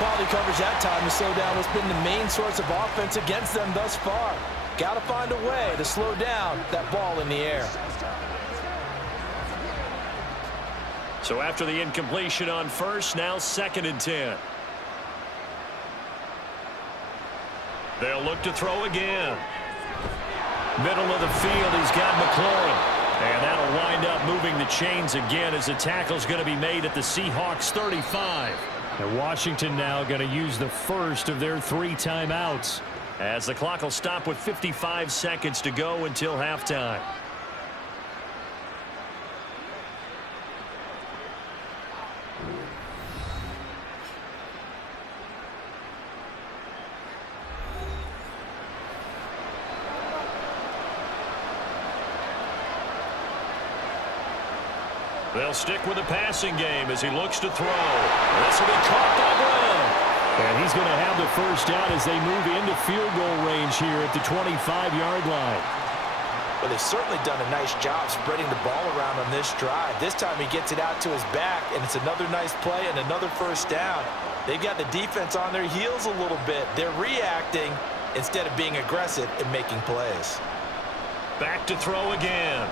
quality coverage that time to slow down what's been the main source of offense against them thus far. Got to find a way to slow down that ball in the air. So after the incompletion on first, now 2nd and 10. They'll look to throw again. Middle of the field, he's got McLaurin. And that'll wind up moving the chains again as the tackle's going to be made at the Seahawks 35. And Washington now going to use the first of their 3 timeouts, as the clock will stop with 55 seconds to go until halftime. They'll stick with the passing game as he looks to throw. This will be caught by Brown. And he's going to have the first down as they move into field goal range here at the 25-yard line. Well, they've certainly done a nice job spreading the ball around on this drive. This time he gets it out to his back, and it's another nice play and another first down. They've got the defense on their heels a little bit. They're reacting instead of being aggressive and making plays. Back to throw again.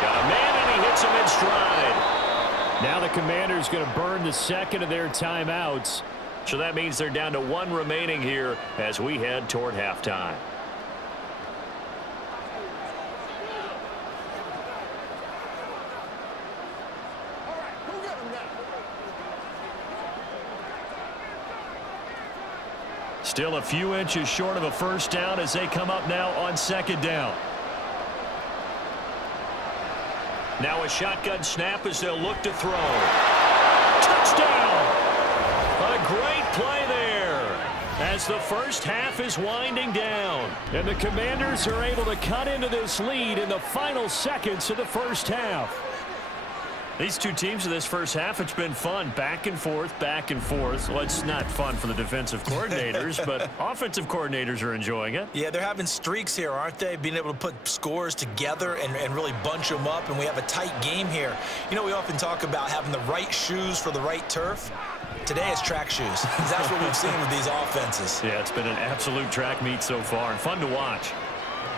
Got a man, and he hits him in stride. Now the Commanders going to burn the 2nd of their timeouts. So that means they're down to 1 remaining here as we head toward halftime. Still a few inches short of a first down as they come up now on 2nd down. Now a shotgun snap as they'll look to throw. Touchdown! A great play there as the first half is winding down. And the Commanders are able to cut into this lead in the final seconds of the first half. These two teams in this first half, it's been fun. Back and forth, back and forth. Well, it's not fun for the defensive coordinators, but offensive coordinators are enjoying it. Yeah, they're having streaks here, aren't they? Being able to put scores together and really bunch them up, and we have a tight game here. You know, we often talk about having the right shoes for the right turf. Today it's track shoes. That's what we've seen with these offenses. Yeah, it's been an absolute track meet so far, and fun to watch.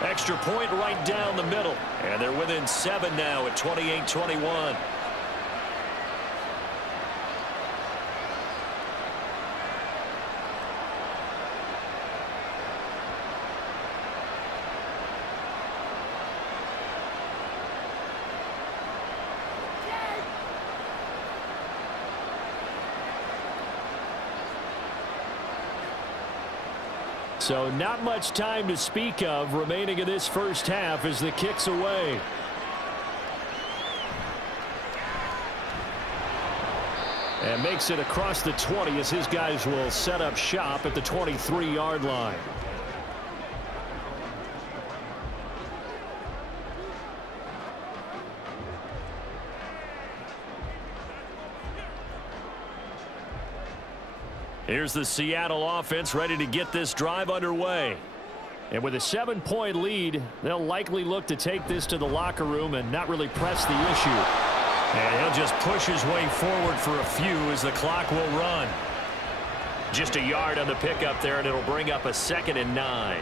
Extra point right down the middle, and they're within 7 now at 28-21. So not much time to speak of remaining in this first half as the kick's away. And makes it across the 20 as his guys will set up shop at the 23-yard line. Here's the Seattle offense ready to get this drive underway. And with a 7-point lead, they'll likely look to take this to the locker room and not really press the issue. And he'll just push his way forward for a few as the clock will run. Just a yard on the pickup there, and it'll bring up a 2nd and 9.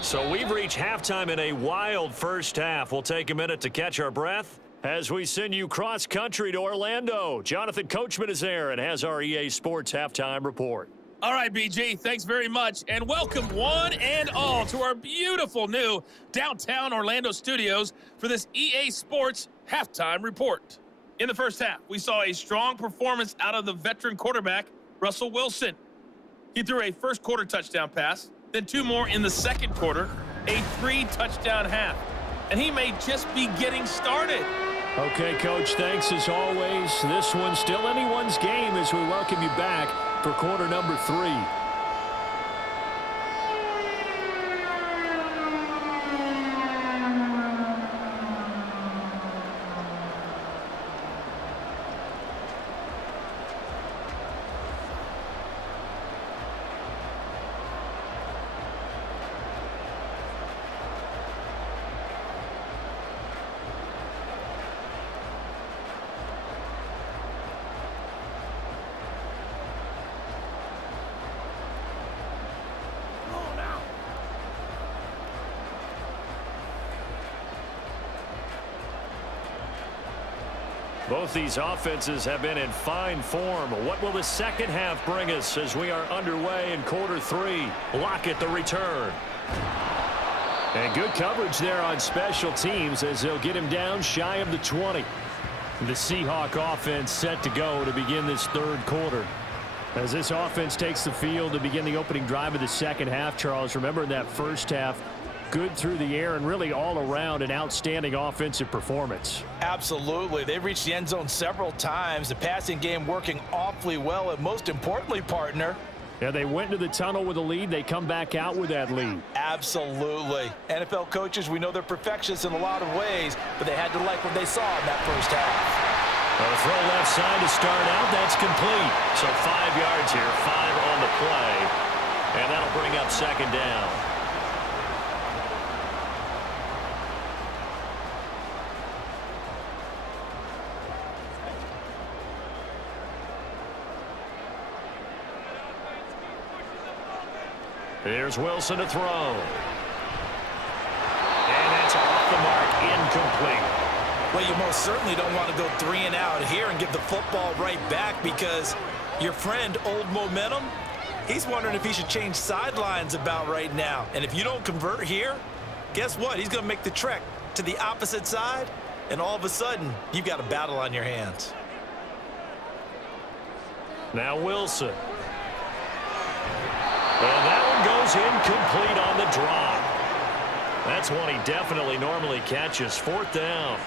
So we've reached halftime in a wild first half. We'll take a minute to catch our breath as we send you cross-country to Orlando. Jonathan Coachman is there and has our EA Sports Halftime Report. All right, BG, thanks very much, and welcome one and all to our beautiful new downtown Orlando studios for this EA Sports Halftime Report. In the first half, we saw a strong performance out of the veteran quarterback, Russell Wilson. He threw a first-quarter touchdown pass, then 2 more in the second quarter, a 3-touchdown half, and he may just be getting started. Okay, Coach, thanks as always. This one's still anyone's game as we welcome you back for quarter number 3. Both these offenses have been in fine form. What will the second half bring us as we are underway in quarter 3? Lockett the return. And good coverage there on special teams as they'll get him down shy of the 20. The Seahawk offense set to go to begin this third quarter. As this offense takes the field to begin the opening drive of the second half, Charles, remember in that first half, good through the air and really all around an outstanding offensive performance. Absolutely. They've reached the end zone several times. The passing game working awfully well, and most importantly, partner, yeah, they went into the tunnel with a lead. They come back out with that lead. Absolutely. NFL coaches, we know they're perfectionists in a lot of ways, but they had to like what they saw in that first half. A throw left side to start out. That's complete. So 5 yards here, 5 on the play. And that'll bring up second down. Here's Wilson to throw. And that's off the mark, incomplete. Well, you most certainly don't want to go 3 and out here and give the football right back, because your friend, Old Momentum, he's wondering if he should change sidelines about right now. And if you don't convert here, guess what? He's going to make the trek to the opposite side, and all of a sudden, you've got a battle on your hands. Now Wilson. And that one goes incomplete on the drop. That's one he definitely normally catches. 4th down.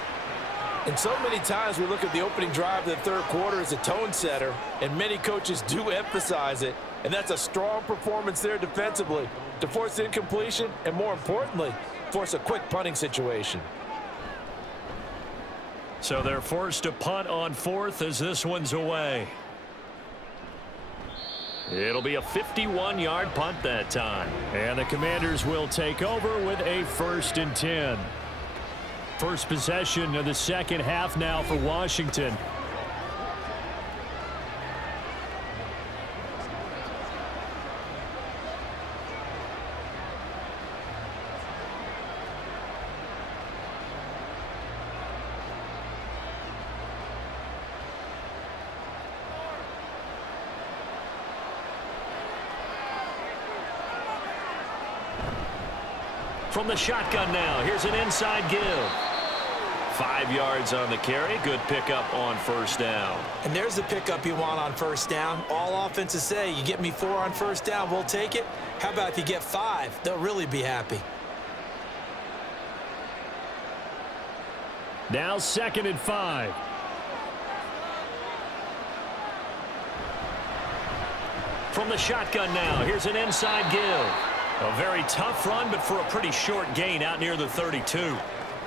And so many times we look at the opening drive of the third quarter as a tone setter, and many coaches do emphasize it. And that's a strong performance there defensively to force incompletion and, more importantly, force a quick punting situation. So they're forced to punt on 4th as this one's away. It'll be a 51-yard punt that time. And the Commanders will take over with a 1st and 10. First possession of the second half now for Washington. From the shotgun now, here's an inside give. 5 yards on the carry. Good pickup on 1st down. And there's the pickup you want on 1st down. All offenses say, you get me 4 on 1st down, we'll take it. How about if you get 5? They'll really be happy. Now 2nd and 5. From the shotgun now, here's an inside give. A very tough run, but for a pretty short gain out near the 32.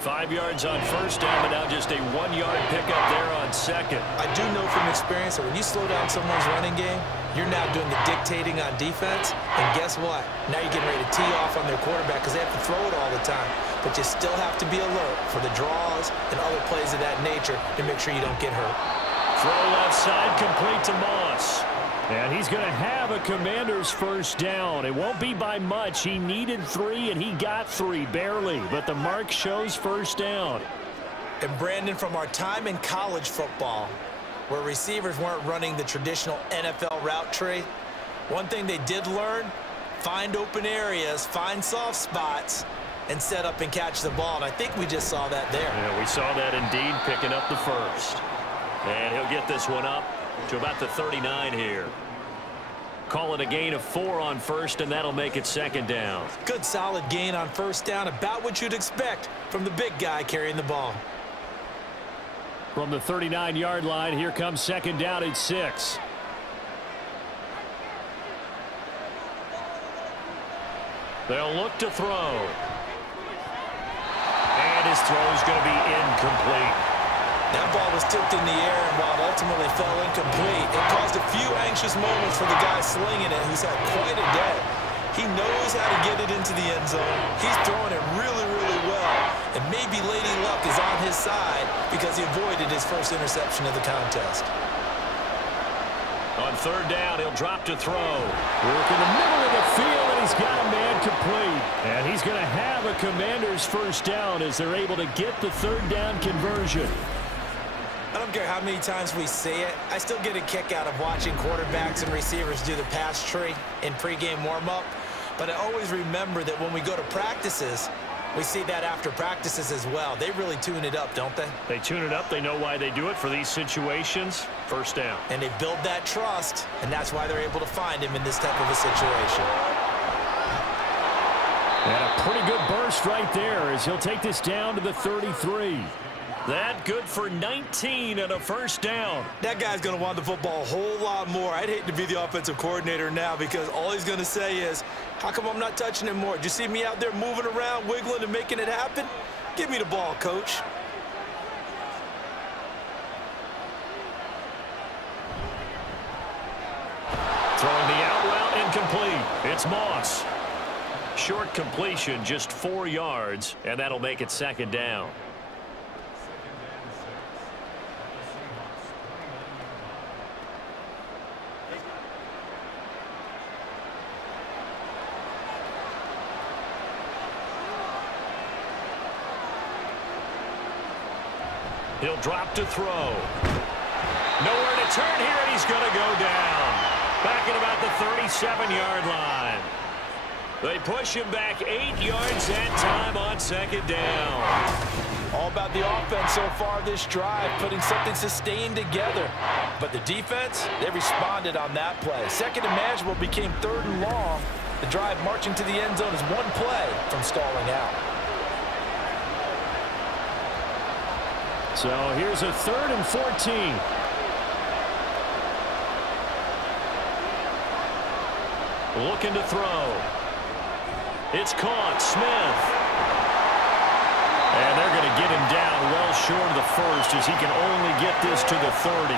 5 yards on 1st down, but now just a 1-yard pickup there on 2nd. I do know from experience that when you slow down someone's running game, you're now doing the dictating on defense. And guess what? Now you're getting ready to tee off on their quarterback because they have to throw it all the time. But you still have to be alert for the draws and other plays of that nature to make sure you don't get hurt. Throw left side, complete to Moss. And he's going to have a Commander's 1st down. It won't be by much. He needed 3, and he got 3, barely. But the mark shows 1st down. And, Brandon, from our time in college football, where receivers weren't running the traditional NFL route tree, one thing they did learn, find open areas, find soft spots, and set up and catch the ball. And I think we just saw that there. Yeah, we saw that indeed, picking up the 1st. And he'll get this one up to about the 39 here. Call it a gain of 4 on 1st, and that'll make it 2nd down. Good solid gain on 1st down, about what you'd expect from the big guy carrying the ball. From the 39-yard line, here comes 2nd down at 6. They'll look to throw. And his throw's going to be incomplete. That ball was tipped in the air, and while it ultimately fell incomplete, it caused a few anxious moments for the guy slinging it, who's had quite a day. He knows how to get it into the end zone. He's throwing it really, really well. And maybe Lady Luck is on his side because he avoided his first interception of the contest. On 3rd down, he'll drop to throw. Work in the middle of the field, and he's got a man complete. And he's going to have a Commander's 1st down as they're able to get the 3rd down conversion. And don't care how many times we see it. I still get a kick out of watching quarterbacks and receivers do the pass tree in pregame warm-up. But I always remember that when we go to practices, we see that after practices as well. They really tune it up, don't they? They tune it up. They know why they do it for these situations. First down. And they build that trust, and that's why they're able to find him in this type of a situation. And a pretty good burst right there as he'll take this down to the 33. That good for 19 and a first down. That guy's going to want the football a whole lot more. I'd hate to be the offensive coordinator now because all he's going to say is, how come I'm not touching him more? Did you see me out there moving around, wiggling, and making it happen? Give me the ball, coach. Throwing the out route incomplete. It's Moss. Short completion, just 4 yards, and that'll make it second down. He'll drop to throw. Nowhere to turn here, and he's going to go down. Back at about the 37-yard line. They push him back 8 yards that time on second down. All about the offense so far this drive, putting something sustained together. But the defense, they responded on that play. Second and manageable became third and long. The drive marching to the end zone is one play from stalling out. So here's a 3rd and 14. Looking to throw. It's caught. Smith. And they're going to get him down well short of the first as he can only get this to the 30.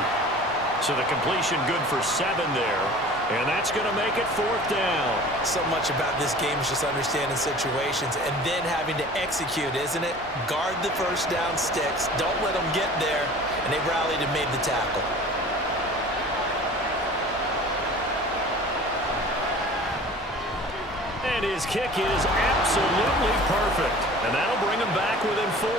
So the completion good for 7 there. And that's going to make it 4th down. So much about this game is just understanding situations and then having to execute, isn't it? Guard the first down sticks. Don't let them get there. And they rallied and made the tackle. And his kick is absolutely perfect. And that'll bring him back within 4.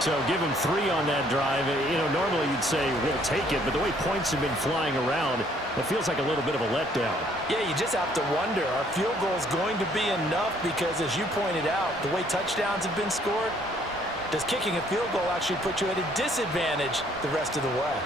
So give him 3 on that drive. You know, normally you'd say we'll take it, but the way points have been flying around, it feels like a little bit of a letdown. Yeah, you just have to wonder, are field goals going to be enough? Because as you pointed out, the way touchdowns have been scored, does kicking a field goal actually put you at a disadvantage the rest of the way?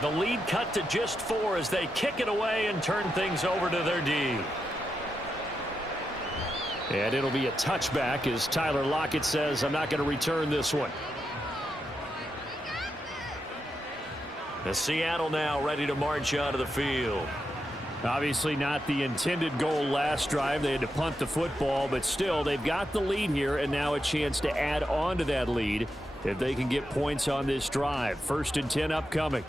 The lead cut to just 4 as they kick it away and turn things over to their D. And it'll be a touchback as Tyler Lockett says, I'm not going to return this one. The Seattle now ready to march out of the field. Obviously not the intended goal last drive. They had to punt the football, but still they've got the lead here and now a chance to add on to that lead if they can get points on this drive. 1st and 10 upcoming.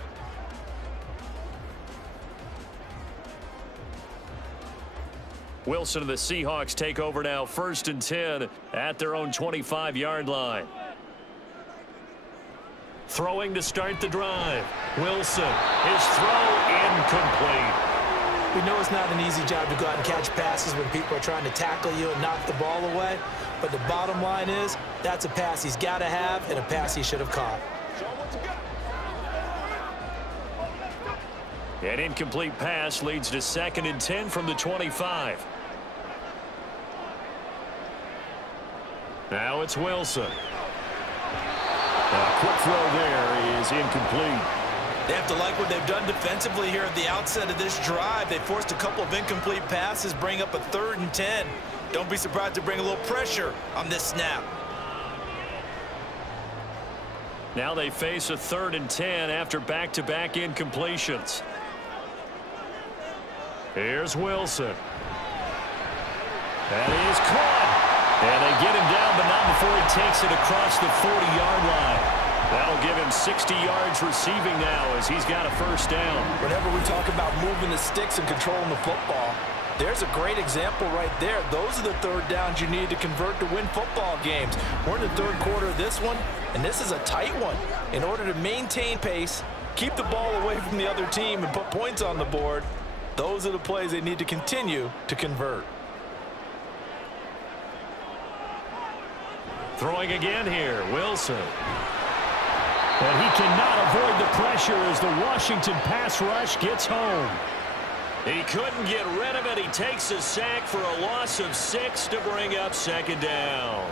Wilson and the Seahawks take over now, 1st and 10 at their own 25-yard line. Throwing to start the drive. Wilson, his throw incomplete. We know it's not an easy job to go out and catch passes when people are trying to tackle you and knock the ball away. But the bottom line is, that's a pass he's got to have and a pass he should have caught. An incomplete pass leads to 2nd and 10 from the 25. Now it's Wilson. A quick throw there is incomplete. They have to like what they've done defensively here at the outset of this drive. They forced a couple of incomplete passes, bring up a 3rd and 10. Don't be surprised to bring a little pressure on this snap. Now they face a 3rd and 10 after back-to-back incompletions. Here's Wilson. That is caught. And they get him down, but not before he takes it across the 40-yard line. That'll give him 60 yards receiving now as he's got a 1st down. Whenever we talk about moving the sticks and controlling the football, there's a great example right there. Those are the 3rd downs you need to convert to win football games. We're in the 3rd quarter of this one. and this is a tight one. In order to maintain pace, keep the ball away from the other team, and put points on the board, those are the plays they need to continue to convert. Throwing again here, Wilson. And he cannot avoid the pressure as the Washington pass rush gets home. He couldn't get rid of it. He takes a sack for a loss of 6 to bring up second down.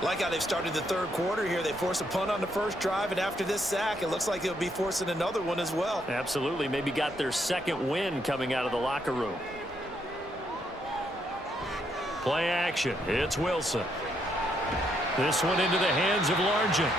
Like how they've started the third quarter here. They force a punt on the first drive, and after this sack, it looks like they'll be forcing another one as well. Absolutely. Maybe got their second win coming out of the locker room. Play action. It's Wilson. This one into the hands of Largent.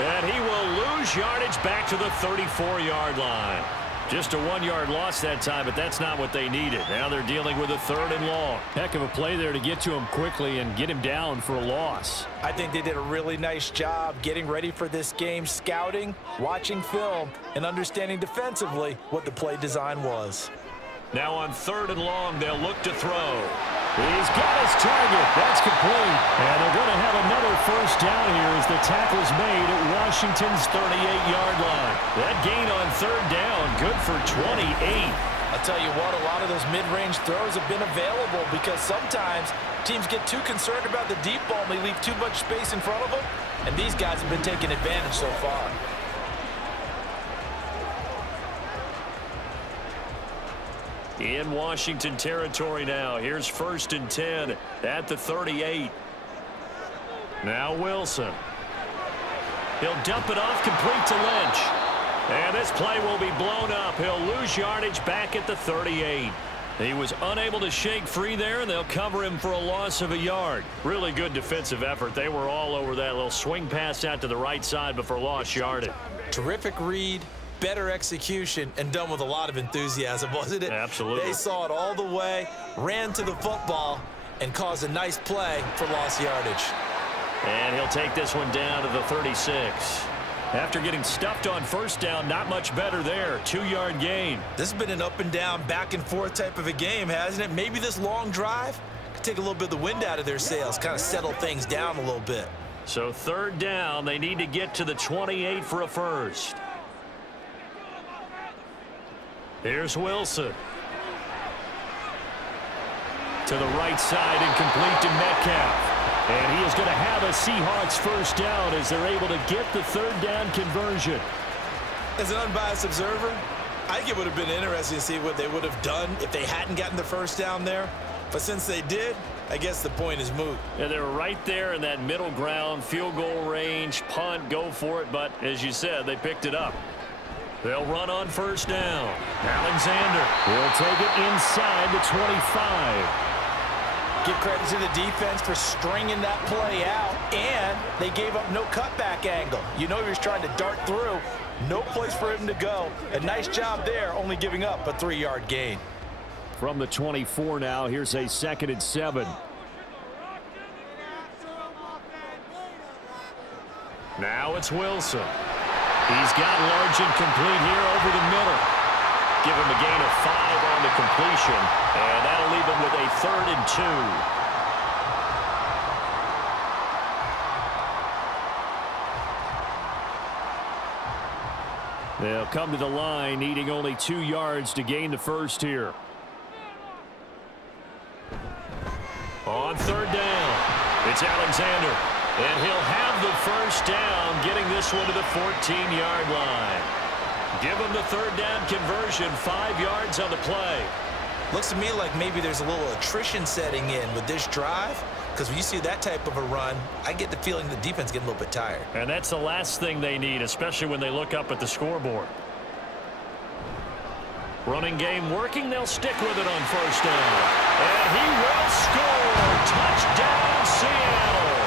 And he will lose yardage back to the 34-yard line. Just a 1-yard loss that time, but that's not what they needed. Now they're dealing with a 3rd and long. Heck of a play there to get to him quickly and get him down for a loss. I think they did a really nice job getting ready for this game, scouting, watching film, and understanding defensively what the play design was. Now on 3rd and long, they'll look to throw. He's got his target. That's complete. And they're going to have another first down here as the tackle's made at Washington's 38-yard line. That gain on 3rd down, good for 28. I'll tell you what, a lot of those mid-range throws have been available because sometimes teams get too concerned about the deep ball and they leave too much space in front of them, and these guys have been taking advantage so far. In Washington territory now. Here's 1st and 10 at the 38. Now Wilson. He'll dump it off complete to Lynch. And this play will be blown up. He'll lose yardage back at the 38. He was unable to shake free there, and they'll cover him for a loss of a yard. Really good defensive effort. They were all over that little swing pass out to the right side before lost yardage. Terrific read. Better execution, and done with a lot of enthusiasm, wasn't it? Absolutely. They saw it all the way, ran to the football, and caused a nice play for lost yardage. And he'll take this one down to the 36. After getting stuffed on 1st down, not much better there. 2-yard gain. This has been an up and down, back and forth type of a game, hasn't it? Maybe this long drive could take a little bit of the wind out of their sails, kind of settle things down a little bit. So 3rd down, they need to get to the 28 for a first. Here's Wilson. To the right side and complete to Metcalf. And he is going to have a Seahawks first down as they're able to get the 3rd down conversion. As an unbiased observer, I think it would have been interesting to see what they would have done if they hadn't gotten the first down there. But since they did, I guess the point is moot. Yeah, they were right there in that middle ground, field goal range, punt, go for it. But as you said, they picked it up. They'll run on 1st down. Alexander will take it inside the 25. Give credit to the defense for stringing that play out, and they gave up no cutback angle. You know he was trying to dart through. No place for him to go. A nice job there, only giving up a 3-yard gain. From the 24 now, here's a 2nd and 7. Now it's Wilson. He's got Largent complete here over the middle. Give him a gain of 5 on the completion, and that'll leave him with a 3rd and 2. They'll come to the line, needing only 2 yards to gain the first here. On 3rd down, it's Alexander. And he'll have the first down, getting this one to the 14-yard line. Give him the 3rd down conversion, 5 yards on the play. Looks to me like maybe there's a little attrition setting in with this drive, because when you see that type of a run, I get the feeling the defense getting a little bit tired. And that's the last thing they need, especially when they look up at the scoreboard. Running game working, they'll stick with it on 1st down. And he will score. Touchdown, Seattle.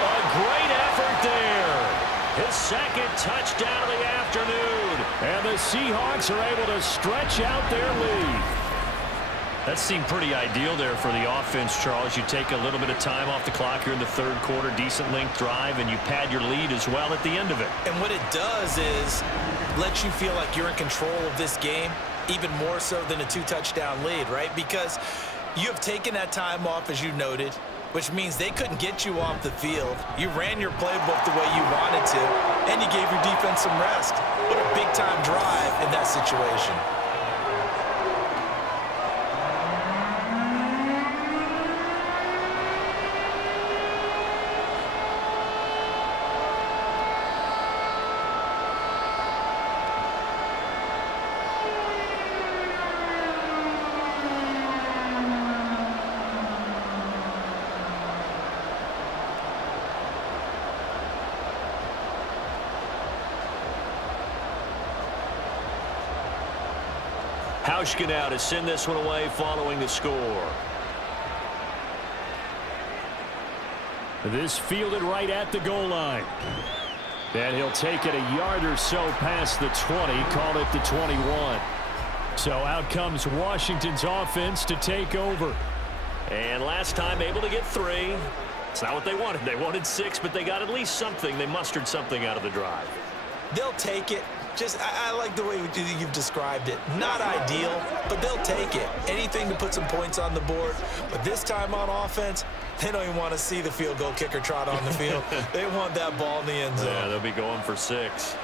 A great effort there. His 2nd touchdown of the afternoon. And the Seahawks are able to stretch out their lead. That seemed pretty ideal there for the offense, Charles. You take a little bit of time off the clock here in the 3rd quarter, decent length drive, and you pad your lead as well at the end of it. And what it does is let you feel like you're in control of this game, even more so than a 2-touchdown lead, right? Because you have taken that time off, as you noted. which means they couldn't get you off the field. You ran your playbook the way you wanted to, and you gave your defense some rest. What a big-time drive in that situation. Hauschka now to send this one away following the score. This fielded right at the goal line. And he'll take it a yard or so past the 20, call it the 21. So out comes Washington's offense to take over. And last time able to get 3. It's not what they wanted. They wanted 6, but they got at least something. They mustered something out of the drive. They'll take it. I like the way you've described it. Not ideal, but they'll take it. Anything to put some points on the board. But this time on offense, they don't even want to see the field goal kicker trot on the field. They want that ball in the end zone. Yeah, they'll be going for 6.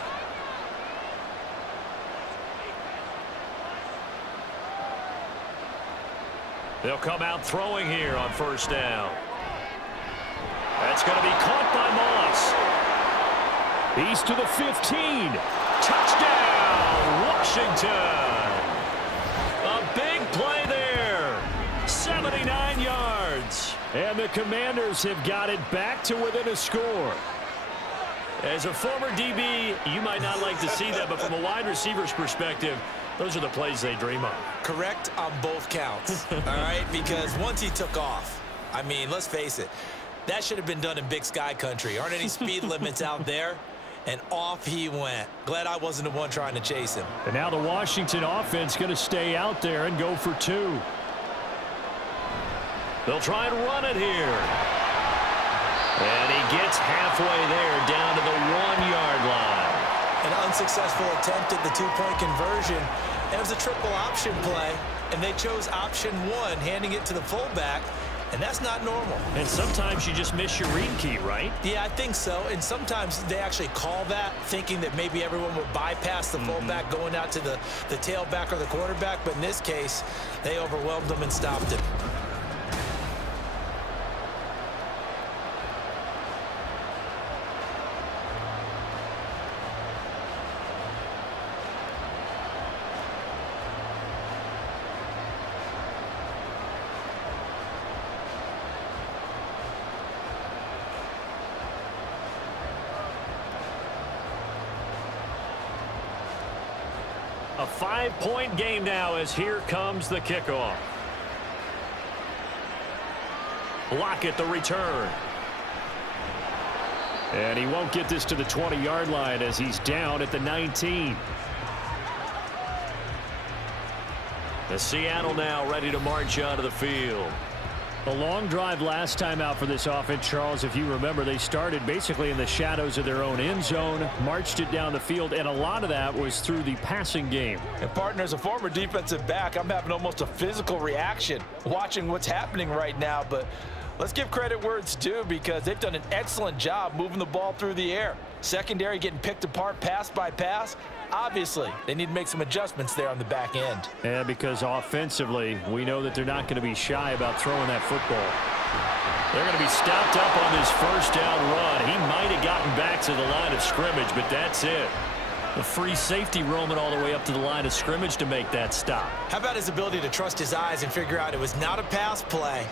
They'll come out throwing here on first down. That's going to be caught by Moss. He's to the 15. Touchdown, Washington. A big play there. 79 yards. And the Commanders have got it back to within a score. As a former DB, you might not like to see that, but from a wide receiver's perspective, those are the plays they dream of. Correct on both counts, all right? Because once he took off, I mean, let's face it, that should have been done in Big Sky country. Aren't any speed limits out there? And off he went. Glad I wasn't the one trying to chase him. And now the Washington offense going to stay out there and go for 2. They'll try and run it here. And he gets halfway there down to the 1-yard line. An unsuccessful attempt at the 2-point conversion. And it was a triple option play. And they chose option 1, handing it to the fullback. And that's not normal. And sometimes you just miss your read key, right? Yeah, I think so. And sometimes they actually call that, thinking that maybe everyone will bypass the fullback going out to the tailback or the quarterback. But in this case, they overwhelmed them and stopped him. A 5-point game now as here comes the kickoff. Lockett the return. And he won't get this to the 20-yard line as he's down at the 19. The Seattle now ready to march onto the field. A long drive last time out for this offense, Charles. If you remember, they started basically in the shadows of their own end zone, marched it down the field, and a lot of that was through the passing game. And partner, as a former defensive back, I'm having almost a physical reaction watching what's happening right now. But let's give credit where it's due, because they've done an excellent job moving the ball through the air. Secondary getting picked apart pass by pass. Obviously, they need to make some adjustments there on the back end. Yeah, because offensively, we know that they're not going to be shy about throwing that football. They're going to be stopped up on this first down run. He might have gotten back to the line of scrimmage, but that's it. The free safety roaming all the way up to the line of scrimmage to make that stop. How about his ability to trust his eyes and figure out it was not a pass play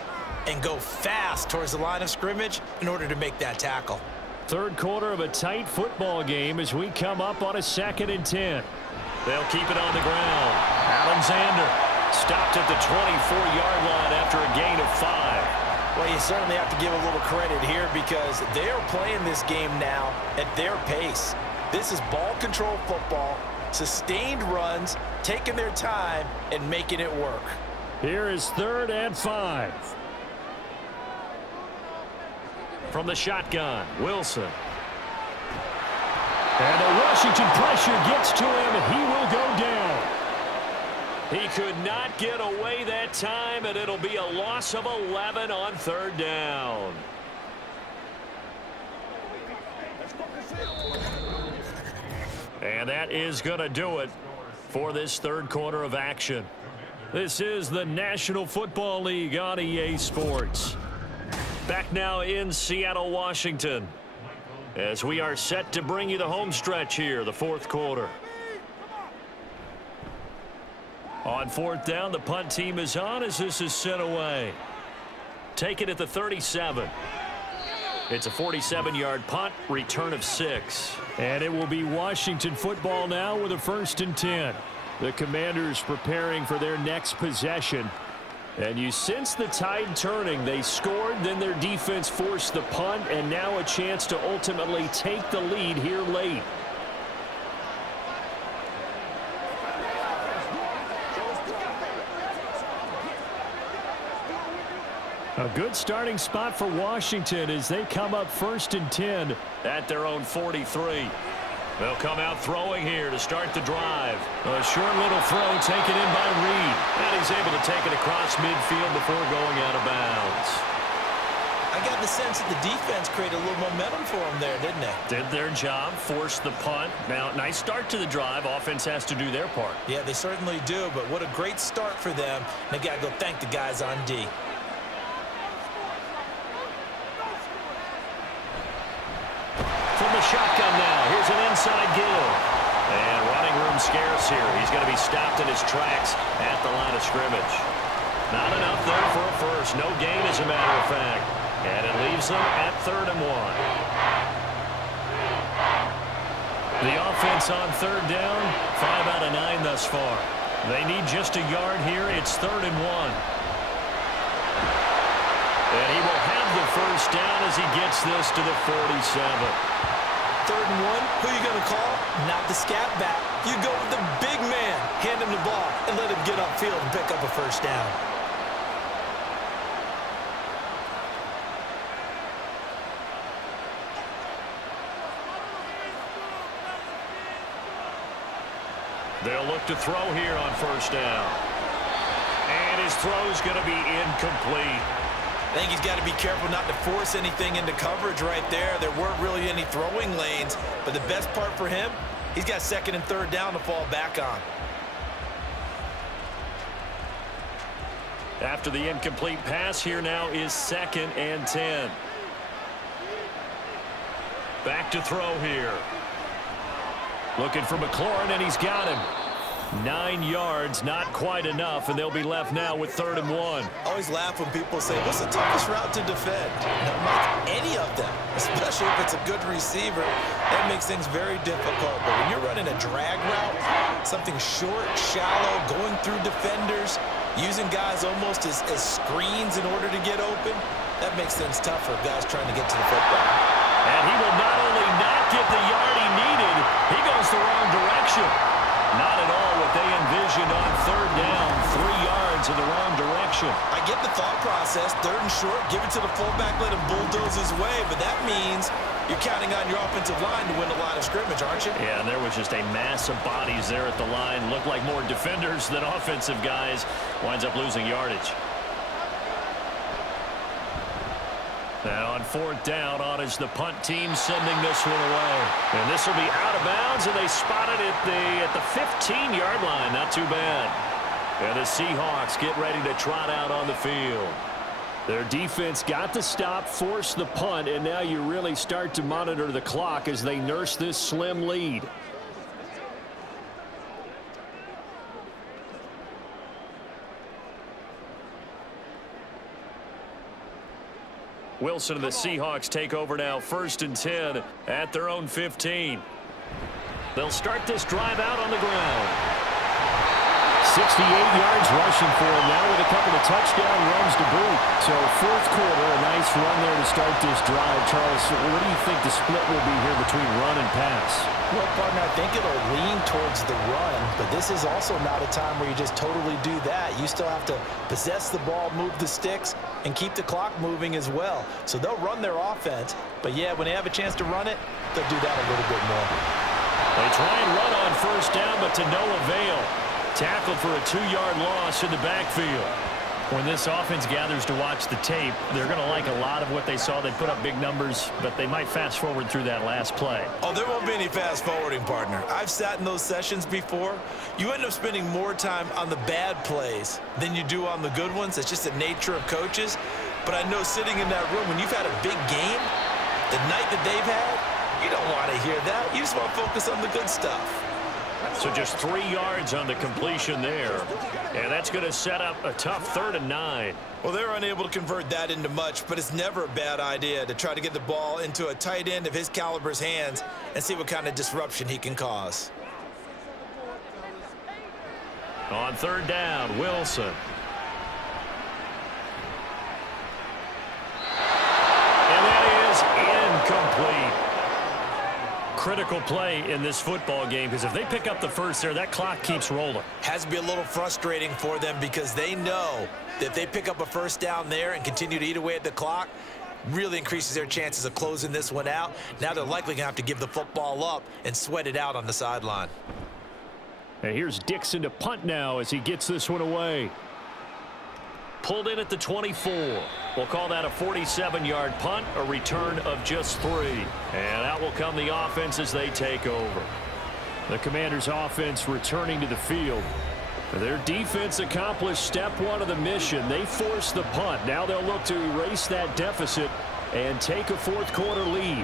and go fast towards the line of scrimmage in order to make that tackle? Third quarter of a tight football game as we come up on a 2nd and 10. They'll keep it on the ground. Alexander stopped at the 24-yard line after a gain of 5. Well, you certainly have to give a little credit here, because they are playing this game now at their pace. This is ball control football, sustained runs, taking their time and making it work. Here is 3rd and 5. From the shotgun, Wilson. And the Washington pressure gets to him, and he will go down. He could not get away that time, and it'll be a loss of 11 on 3rd down. And that is going to do it for this 3rd quarter of action. This is the National Football League on EA Sports. Back now in Seattle, Washington, as we are set to bring you the home stretch here, the 4th quarter. On 4th down, the punt team is on as this is sent away. Take it at the 37. It's a 47-yard punt, return of 6. And it will be Washington football now with a 1st and 10. The Commanders preparing for their next possession. And you sense the tide turning. They scored, then their defense forced the punt, and now a chance to ultimately take the lead here late. A good starting spot for Washington as they come up 1st and 10 at their own 43. They'll come out throwing here to start the drive. A short little throw taken in by Reed. And he's able to take it across midfield before going out of bounds. I got the sense that the defense created a little momentum for them there, didn't they? Did their job, forced the punt. Now, nice start to the drive. Offense has to do their part. Yeah, they certainly do, but what a great start for them. They got to go thank the guys on D. From the shotgun now, here's an inside give. And running room scarce here. He's going to be stopped in his tracks at the line of scrimmage. Not enough there for a first. No gain, as a matter of fact. And it leaves them at 3rd and 1. The offense on 3rd down, 5 out of 9 thus far. They need just a yard here. It's 3rd and 1. And he will have the first down as he gets this to the 47. 3rd and 1, who are you going to call? Not the scat back. You go with the big man. Hand him the ball and let him get upfield and pick up a first down. They'll look to throw here on 1st down. And his throw is going to be incomplete. I think he's got to be careful not to force anything into coverage right there. There weren't really any throwing lanes, but the best part for him, he's got 2nd and 3rd down to fall back on. After the incomplete pass, here now is 2nd and 10. Back to throw here. Looking for McLaurin, and he's got him. 9 yards, not quite enough, and they'll be left now with 3rd and 1. I always laugh when people say, what's the toughest route to defend? Not any of them, especially if it's a good receiver. That makes things very difficult. But when you're running a drag route, something short, shallow, going through defenders, using guys almost as screens in order to get open, that makes things tough for guys trying to get to the football. And he will not only not get the yard he needed, he goes the wrong direction. Not at all what they envisioned on 3rd down. 3 yards in the wrong direction. I get the thought process. 3rd and short, give it to the fullback, let him bulldoze his way. But that means you're counting on your offensive line to win the line of scrimmage, aren't you? Yeah, and there was just a mass of bodies there at the line. Looked like more defenders than offensive guys. Winds up losing yardage. Now on 4th down, on is the punt team sending this one away. And this will be out of bounds, and they spot it at the 15-yard line. Not too bad. And the Seahawks get ready to trot out on the field. Their defense got the stop, forced the punt, and now you really start to monitor the clock as they nurse this slim lead. Wilson and the Seahawks take over now, 1st and 10 at their own 15. They'll start this drive out on the ground. 68 yards rushing for him now with a couple of touchdown runs to boot. So 4th quarter, a nice run there to start this drive. Charles, what do you think the split will be here between run and pass? Well, partner, I think it'll lean towards the run, but this is also not a time where you just totally do that. You still have to possess the ball, move the sticks, and keep the clock moving as well. So they'll run their offense, but yeah, when they have a chance to run it, they'll do that a little bit more. They try and run on 1st down, but to no avail. Tackled for a 2-yard loss in the backfield. When this offense gathers to watch the tape, they're going to like a lot of what they saw. They put up big numbers, but they might fast forward through that last play. Oh, there won't be any fast forwarding, partner. I've sat in those sessions before. You end up spending more time on the bad plays than you do on the good ones. It's just the nature of coaches. But I know sitting in that room, when you've had a big game, the night that they've had, you don't want to hear that. You just want to focus on the good stuff. So just 3 yards on the completion there. And that's going to set up a tough 3rd and 9. Well, they're unable to convert that into much, but it's never a bad idea to try to get the ball into a tight end of his caliber's hands and see what kind of disruption he can cause. On 3rd down, Wilson. And that is incomplete. Critical play in this football game, because if they pick up the first there, that clock keeps rolling. Has to be a little frustrating for them because they know that if they pick up a first down there and continue to eat away at the clock, really increases their chances of closing this one out. Now they're likely going to have to give the football up and sweat it out on the sideline. And here's Dixon to punt now as he gets this one away. Pulled in at the 24. We'll call that a 47-yard punt, a return of just 3. And out will come the offense as they take over. The Commanders' offense returning to the field. Their defense accomplished step 1 of the mission. They forced the punt. Now they'll look to erase that deficit and take a 4th quarter lead.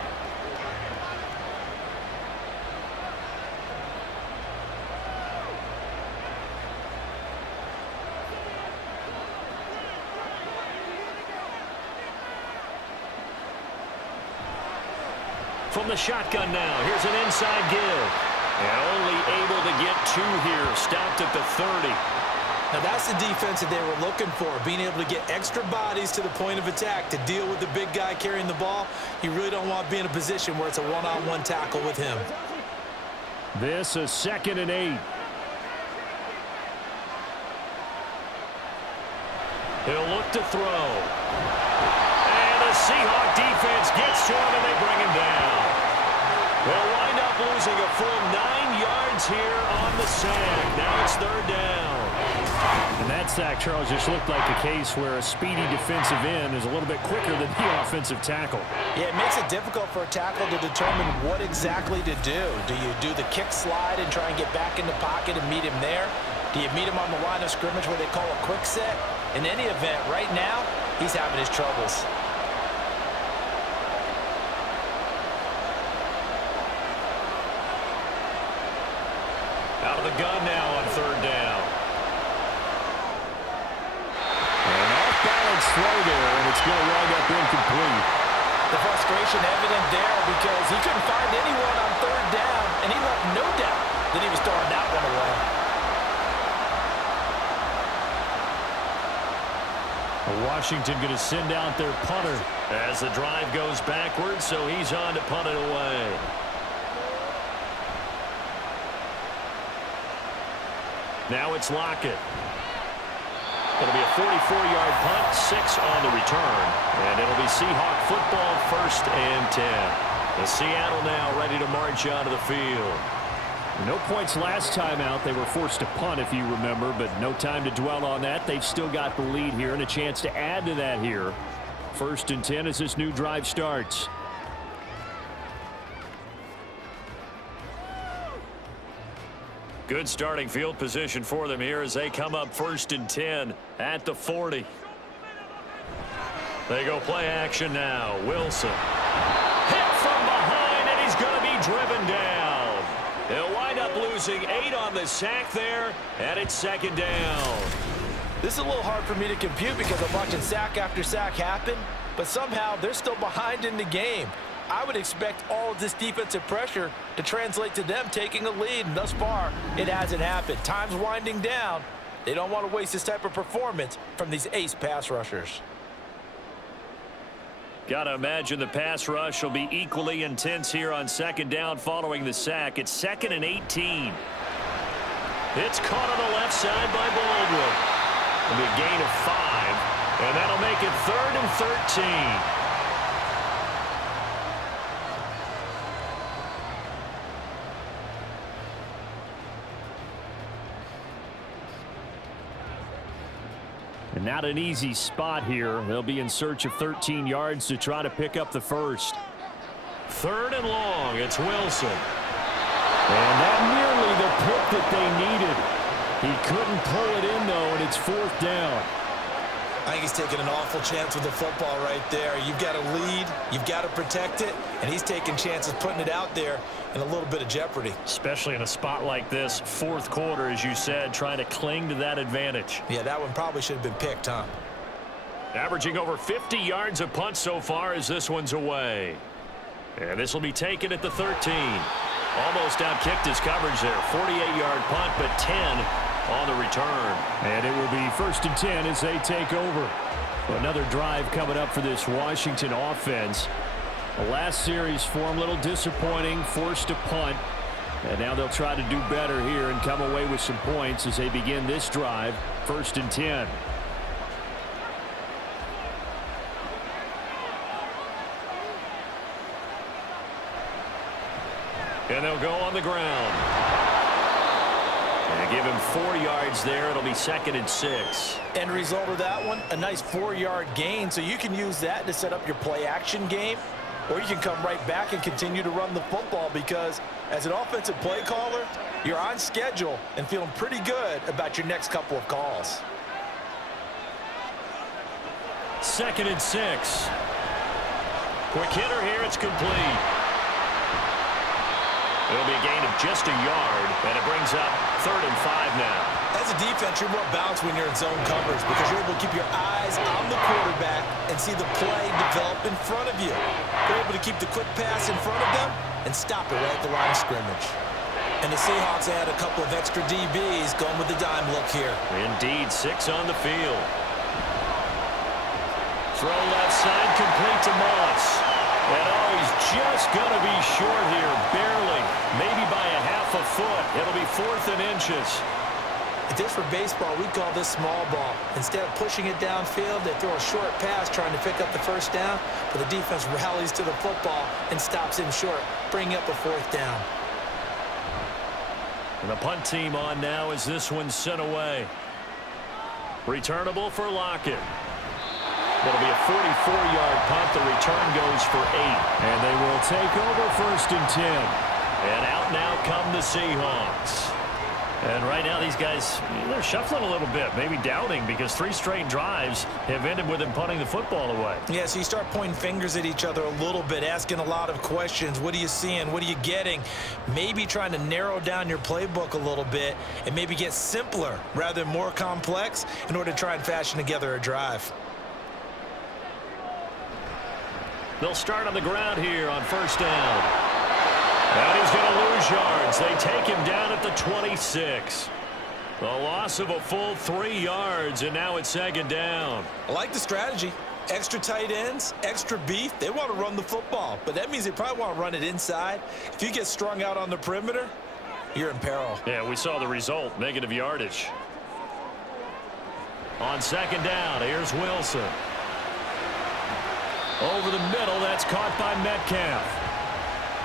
From the shotgun now, here's an inside give. And only able to get 2 here, stopped at the 30. Now that's the defense that they were looking for, being able to get extra bodies to the point of attack to deal with the big guy carrying the ball. You really don't want to be in a position where it's a one-on-one tackle with him. This is 2nd and 8. He'll look to throw. And the Seahawks defense gets to him and they bring him down. They'll wind up losing a full 9 yards here on the sack. Now it's 3rd down. And that sack, Charles, just looked like a case where a speedy defensive end is a little bit quicker than the offensive tackle. Yeah, it makes it difficult for a tackle to determine what exactly to do. Do you do the kick slide and try and get back in the pocket and meet him there? Do you meet him on the line of scrimmage where they call a quick set? In any event, right now, he's having his troubles. Out of the gun now on 3rd down. An off-balance throw there, and it's going to wind up incomplete. The frustration evident there because he couldn't find anyone on 3rd down, and he left no doubt that he was throwing that one away. Washington going to send out their punter as the drive goes backwards, so he's on to punt it away. Now it's Lockett. It'll be a 44-yard punt, 6 on the return, and it'll be Seahawk football, 1st and 10. The Seattle now ready to march out of the field. No points last time out. They were forced to punt, if you remember, but no time to dwell on that. They've still got the lead here and a chance to add to that here. 1st and 10 as this new drive starts. Good starting field position for them here as they come up 1st and 10 at the 40. They go play action now. Wilson. Hit from behind, and he's going to be driven down. They'll wind up losing 8 on the sack there, and it's 2nd down. This is a little hard for me to compute because I'm watching sack after sack happen, but somehow they're still behind in the game. I would expect all of this defensive pressure to translate to them taking a lead, and thus far, it hasn't happened. Time's winding down. They don't want to waste this type of performance from these ace pass rushers. Got to imagine the pass rush will be equally intense here on 2nd down following the sack. It's 2nd and 18. It's caught on the left side by Baldwin. It'll be a gain of 5, and that'll make it 3rd and 13. And not an easy spot here. They'll be in search of 13 yards to try to pick up the first. 3rd and long. It's Wilson. And not nearly the pick that they needed. He couldn't pull it in, though, and it's 4th down. I think he's taking an awful chance with the football right there. You've got to lead, you've got to protect it, and he's taking chances putting it out there in a little bit of jeopardy. Especially in a spot like this, 4th quarter, as you said, trying to cling to that advantage. Yeah, that one probably should have been picked, huh? Averaging over 50 yards a punt so far as this one's away. And this will be taken at the 13. Almost outkicked his coverage there. 48-yard punt, but 10 on the return. And it will be 1st and 10 as they take over. Another drive coming up for this Washington offense. The last series for them, a little disappointing, forced to punt. And now they'll try to do better here and come away with some points as they begin this drive. 1st and 10. And they'll go on the ground. And give him 4 yards there. It'll be 2nd and 6. End result of that one, a nice 4-yard gain. So you can use that to set up your play-action game, or you can come right back and continue to run the football because as an offensive play caller, you're on schedule and feeling pretty good about your next couple of calls. 2nd and 6. Quick hitter here. It's complete. It'll be a gain of just a yard, and it brings up 3rd and 5 now. As a defense, you're more balanced when you're in zone coverage because you're able to keep your eyes on the quarterback and see the play develop in front of you. You're able to keep the quick pass in front of them and stop it right at the line of scrimmage. And the Seahawks had a couple of extra DBs going with the dime look here. Indeed, 6 on the field. Throw left side, complete to Moss. And he's just going to be short here, barely, maybe by a half a foot. It'll be 4th and inches. If this were baseball, we'd call this small ball. Instead of pushing it downfield, they throw a short pass trying to pick up the 1st down, but the defense rallies to the football and stops him short, bringing up a 4th down. And the punt team on now as this one's sent away. Returnable for Lockett. It'll be a 44-yard punt. The return goes for 8. And they will take over 1st and 10. And out now come the Seahawks. And right now these guys, they're shuffling a little bit, maybe doubting because 3 straight drives have ended with them punting the football away. Yeah, so you start pointing fingers at each other a little bit, asking a lot of questions. What are you seeing? What are you getting? Maybe trying to narrow down your playbook a little bit and maybe get simpler rather than more complex in order to try and fashion together a drive. They'll start on the ground here on 1st down. And he's going to lose yards. They take him down at the 26. The loss of a full 3 yards, and now it's 2nd down. I like the strategy. Extra tight ends, extra beef. They want to run the football, but that means they probably want to run it inside. If you get strung out on the perimeter, you're in peril. Yeah, we saw the result, negative yardage. On 2nd down, here's Wilson. Over the middle, that's caught by Metcalf.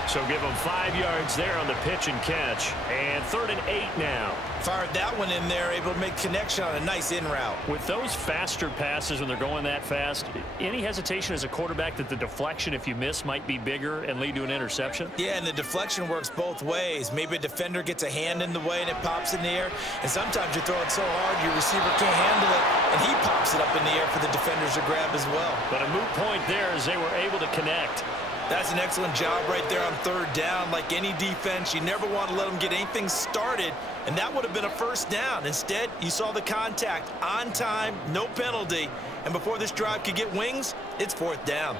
So give him 5 yards there on the pitch and catch. And 3rd and 8 now. Fired that one in there, able to make connection on a nice in route. With those faster passes when they're going that fast, any hesitation as a quarterback that the deflection, if you miss, might be bigger and lead to an interception? Yeah, and the deflection works both ways. Maybe a defender gets a hand in the way and it pops in the air. And sometimes you throw it so hard your receiver can't handle it, and he pops it up in the air for the defenders to grab as well. But a moot point there as they were able to connect. That's an excellent job right there on 3rd down. Like any defense, you never want to let them get anything started, and that would have been a 1st down. Instead, you saw the contact on time, no penalty, and before this drive could get wings, it's 4th down.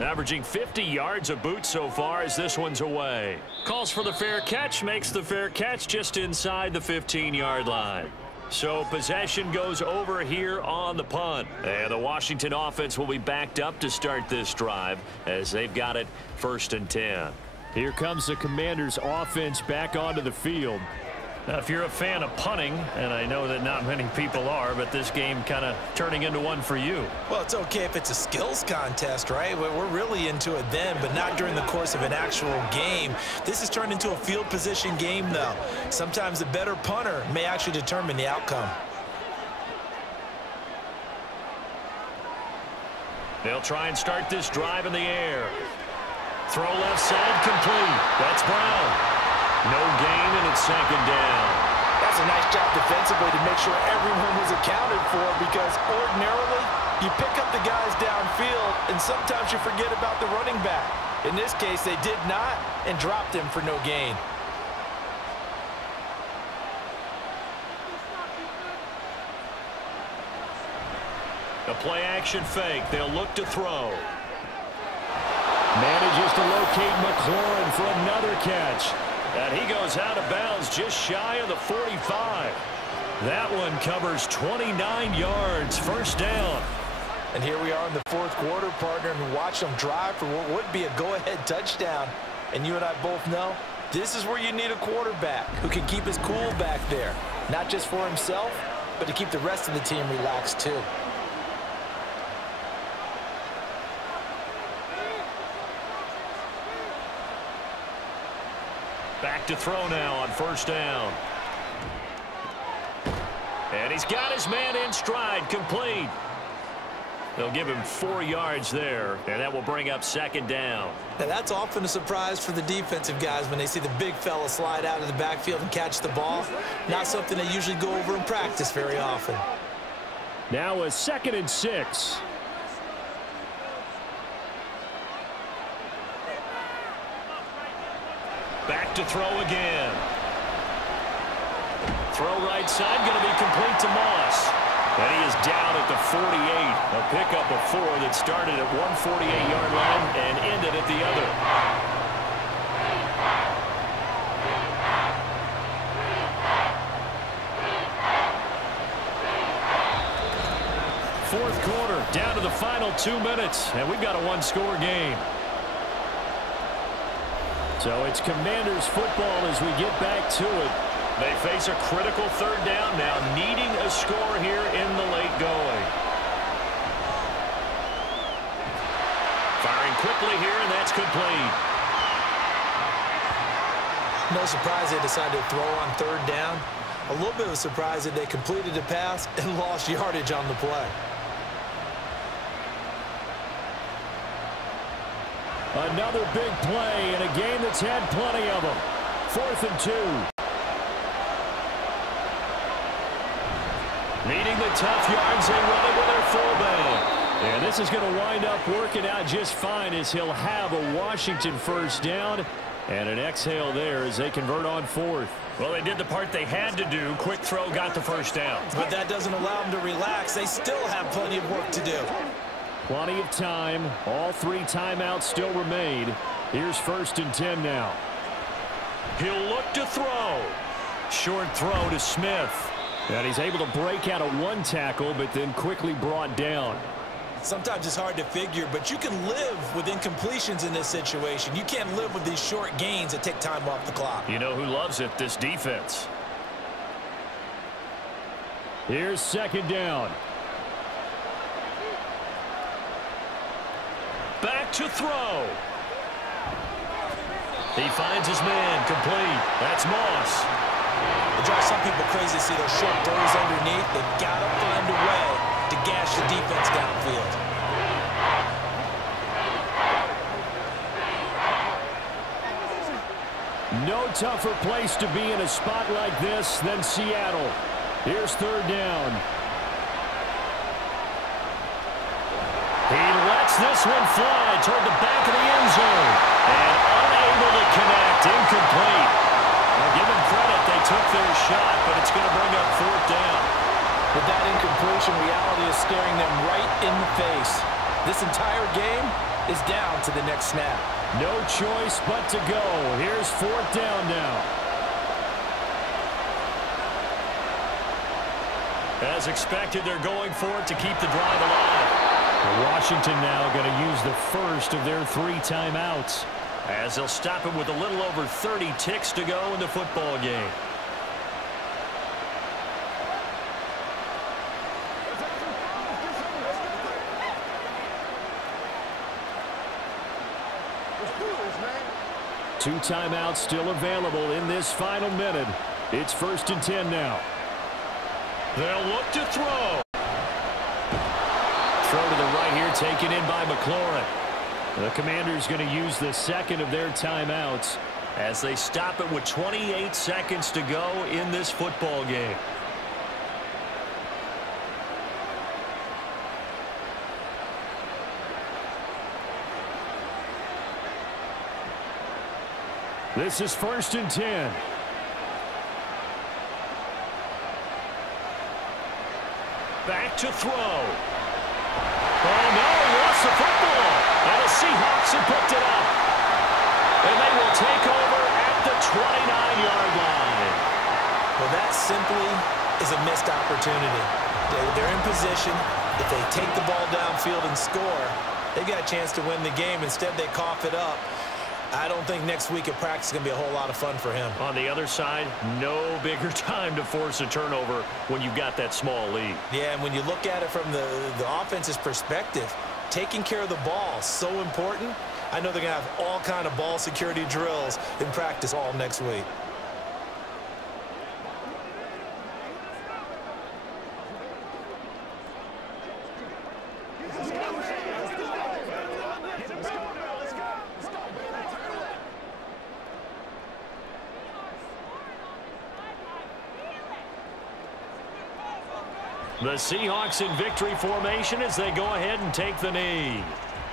Averaging 50 yards a boot so far as this one's away. Calls for the fair catch, makes the fair catch just inside the 15-yard line. So possession goes over here on the punt. And the Washington offense will be backed up to start this drive as they've got it 1st and 10. Here comes the Commanders offense back onto the field. Now, if you're a fan of punting, and I know that not many people are, but this game kind of turning into one for you. Well, it's okay if it's a skills contest, right? We're really into it then, but not during the course of an actual game. This has turned into a field position game, though. Sometimes the better punter may actually determine the outcome. They'll try and start this drive in the air. Throw left side, complete. That's Brown. No gain, and it's second down. That's a nice job defensively to make sure everyone was accounted for, because ordinarily you pick up the guys downfield and sometimes you forget about the running back. In this case, they did not and dropped him for no gain. A play-action fake. They'll look to throw. Manages to locate McLaurin for another catch. And he goes out of bounds just shy of the 45. That one covers 29 yards. First down. And here we are in the fourth quarter, partner, and watch them drive for what would be a go-ahead touchdown. And you and I both know this is where you need a quarterback who can keep his cool back there. Not just for himself, but to keep the rest of the team relaxed too. Back to throw now on first down. And he's got his man in stride, complete. They'll give him 4 yards there, and that will bring up second down. Now that's often a surprise for the defensive guys when they see the big fella slide out of the backfield and catch the ball. Not something they usually go over in practice very often. Now a 2nd and 6. Back to throw again. Throw right side, going to be complete to Moss. And he is down at the 48. A pickup of 4 that started at 148-yard line and ended at the other. Fourth quarter, down to the final 2 minutes, and we've got a one-score game. So it's Commanders football as we get back to it. They face a critical third down now, needing a score here in the late going. Firing quickly here, and that's complete. No surprise they decided to throw on third down. A little bit of a surprise that they completed the pass and lost yardage on the play. Another big play in a game that's had plenty of them. 4th and 2. Needing the tough yards, they run it with their fullback. And this is going to wind up working out just fine as he'll have a Washington first down. And an exhale there as they convert on 4th. Well, they did the part they had to do. Quick throw got the first down. But that doesn't allow them to relax. They still have plenty of work to do. Plenty of time. All 3 timeouts still remain. Here's 1st and 10 now. He'll look to throw. Short throw to Smith. And he's able to break out of 1 tackle, but then quickly brought down. Sometimes it's hard to figure, but you can live with incompletions in this situation. You can't live with these short gains that take time off the clock. You know who loves it? This defense. Here's 2nd down. Back to throw. He finds his man, complete. That's Moss. It drives some people crazy to see those short throws underneath. They've got to find a way to gash the defense downfield. No tougher place to be in a spot like this than Seattle. Here's 3rd down. He lets this one fly toward the back of the end zone. And unable to connect. Incomplete. Now, give them credit. They took their shot, but it's going to bring up 4th down. But that incompletion, reality is staring them right in the face. This entire game is down to the next snap. No choice but to go. Here's 4th down now. As expected, they're going for it to keep the drive alive. Washington now going to use the first of their 3 timeouts. As they'll stop him with a little over 30 ticks to go in the football game. Two timeouts still available in this final minute. It's 1st and 10 now. They'll look to throw. throw to the right here, taken in by McLaurin. The Commanders going to use the second of their timeouts as they stop it with 28 seconds to go in this football game. This is 1st and 10. Back to throw. Oh, no, he lost the football. And the Seahawks have picked it up. And they will take over at the 29-yard line. Well, that simply is a missed opportunity. They're in position. If they take the ball downfield and score, they got a chance to win the game. Instead, they cough it up. I don't think next week at practice is going to be a whole lot of fun for him. On the other side, no bigger time to force a turnover when you've got that small lead. Yeah, and when you look at it from the offense's perspective, taking care of the ball is so important. I know they're going to have all kind of ball security drills in practice all next week. The Seahawks in victory formation as they go ahead and take the knee.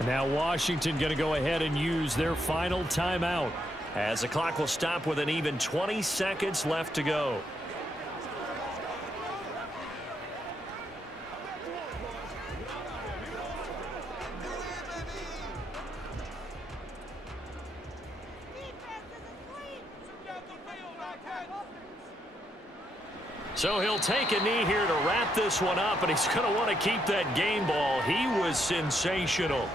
Now Washington going to go ahead and use their final timeout as the clock will stop with an even 20 seconds left to go. So he'll take a knee here to wrap this one up, and he's going to want to keep that game ball. He was sensational.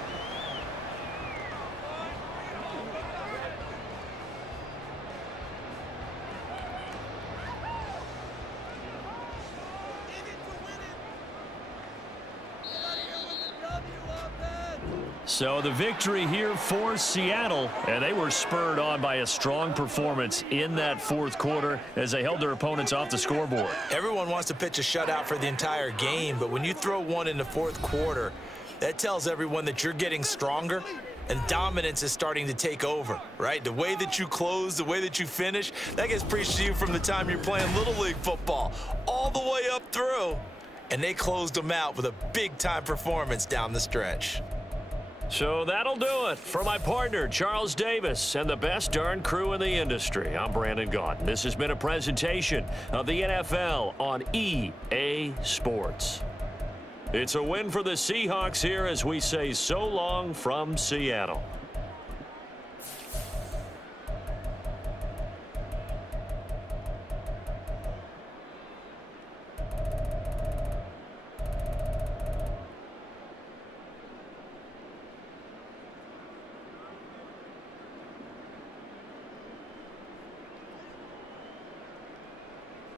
So the victory here for Seattle, and they were spurred on by a strong performance in that fourth quarter as they held their opponents off the scoreboard. Everyone wants to pitch a shutout for the entire game, but when you throw one in the fourth quarter, that tells everyone that you're getting stronger and dominance is starting to take over, right? The way that you close, the way that you finish, that gets preached to you from the time you're playing Little League football all the way up through, and they closed them out with a big-time performance down the stretch. So that'll do it for my partner, Charles Davis, and the best darn crew in the industry. I'm Brandon Gaudin. This has been a presentation of the NFL on EA Sports. It's a win for the Seahawks here as we say so long from Seattle.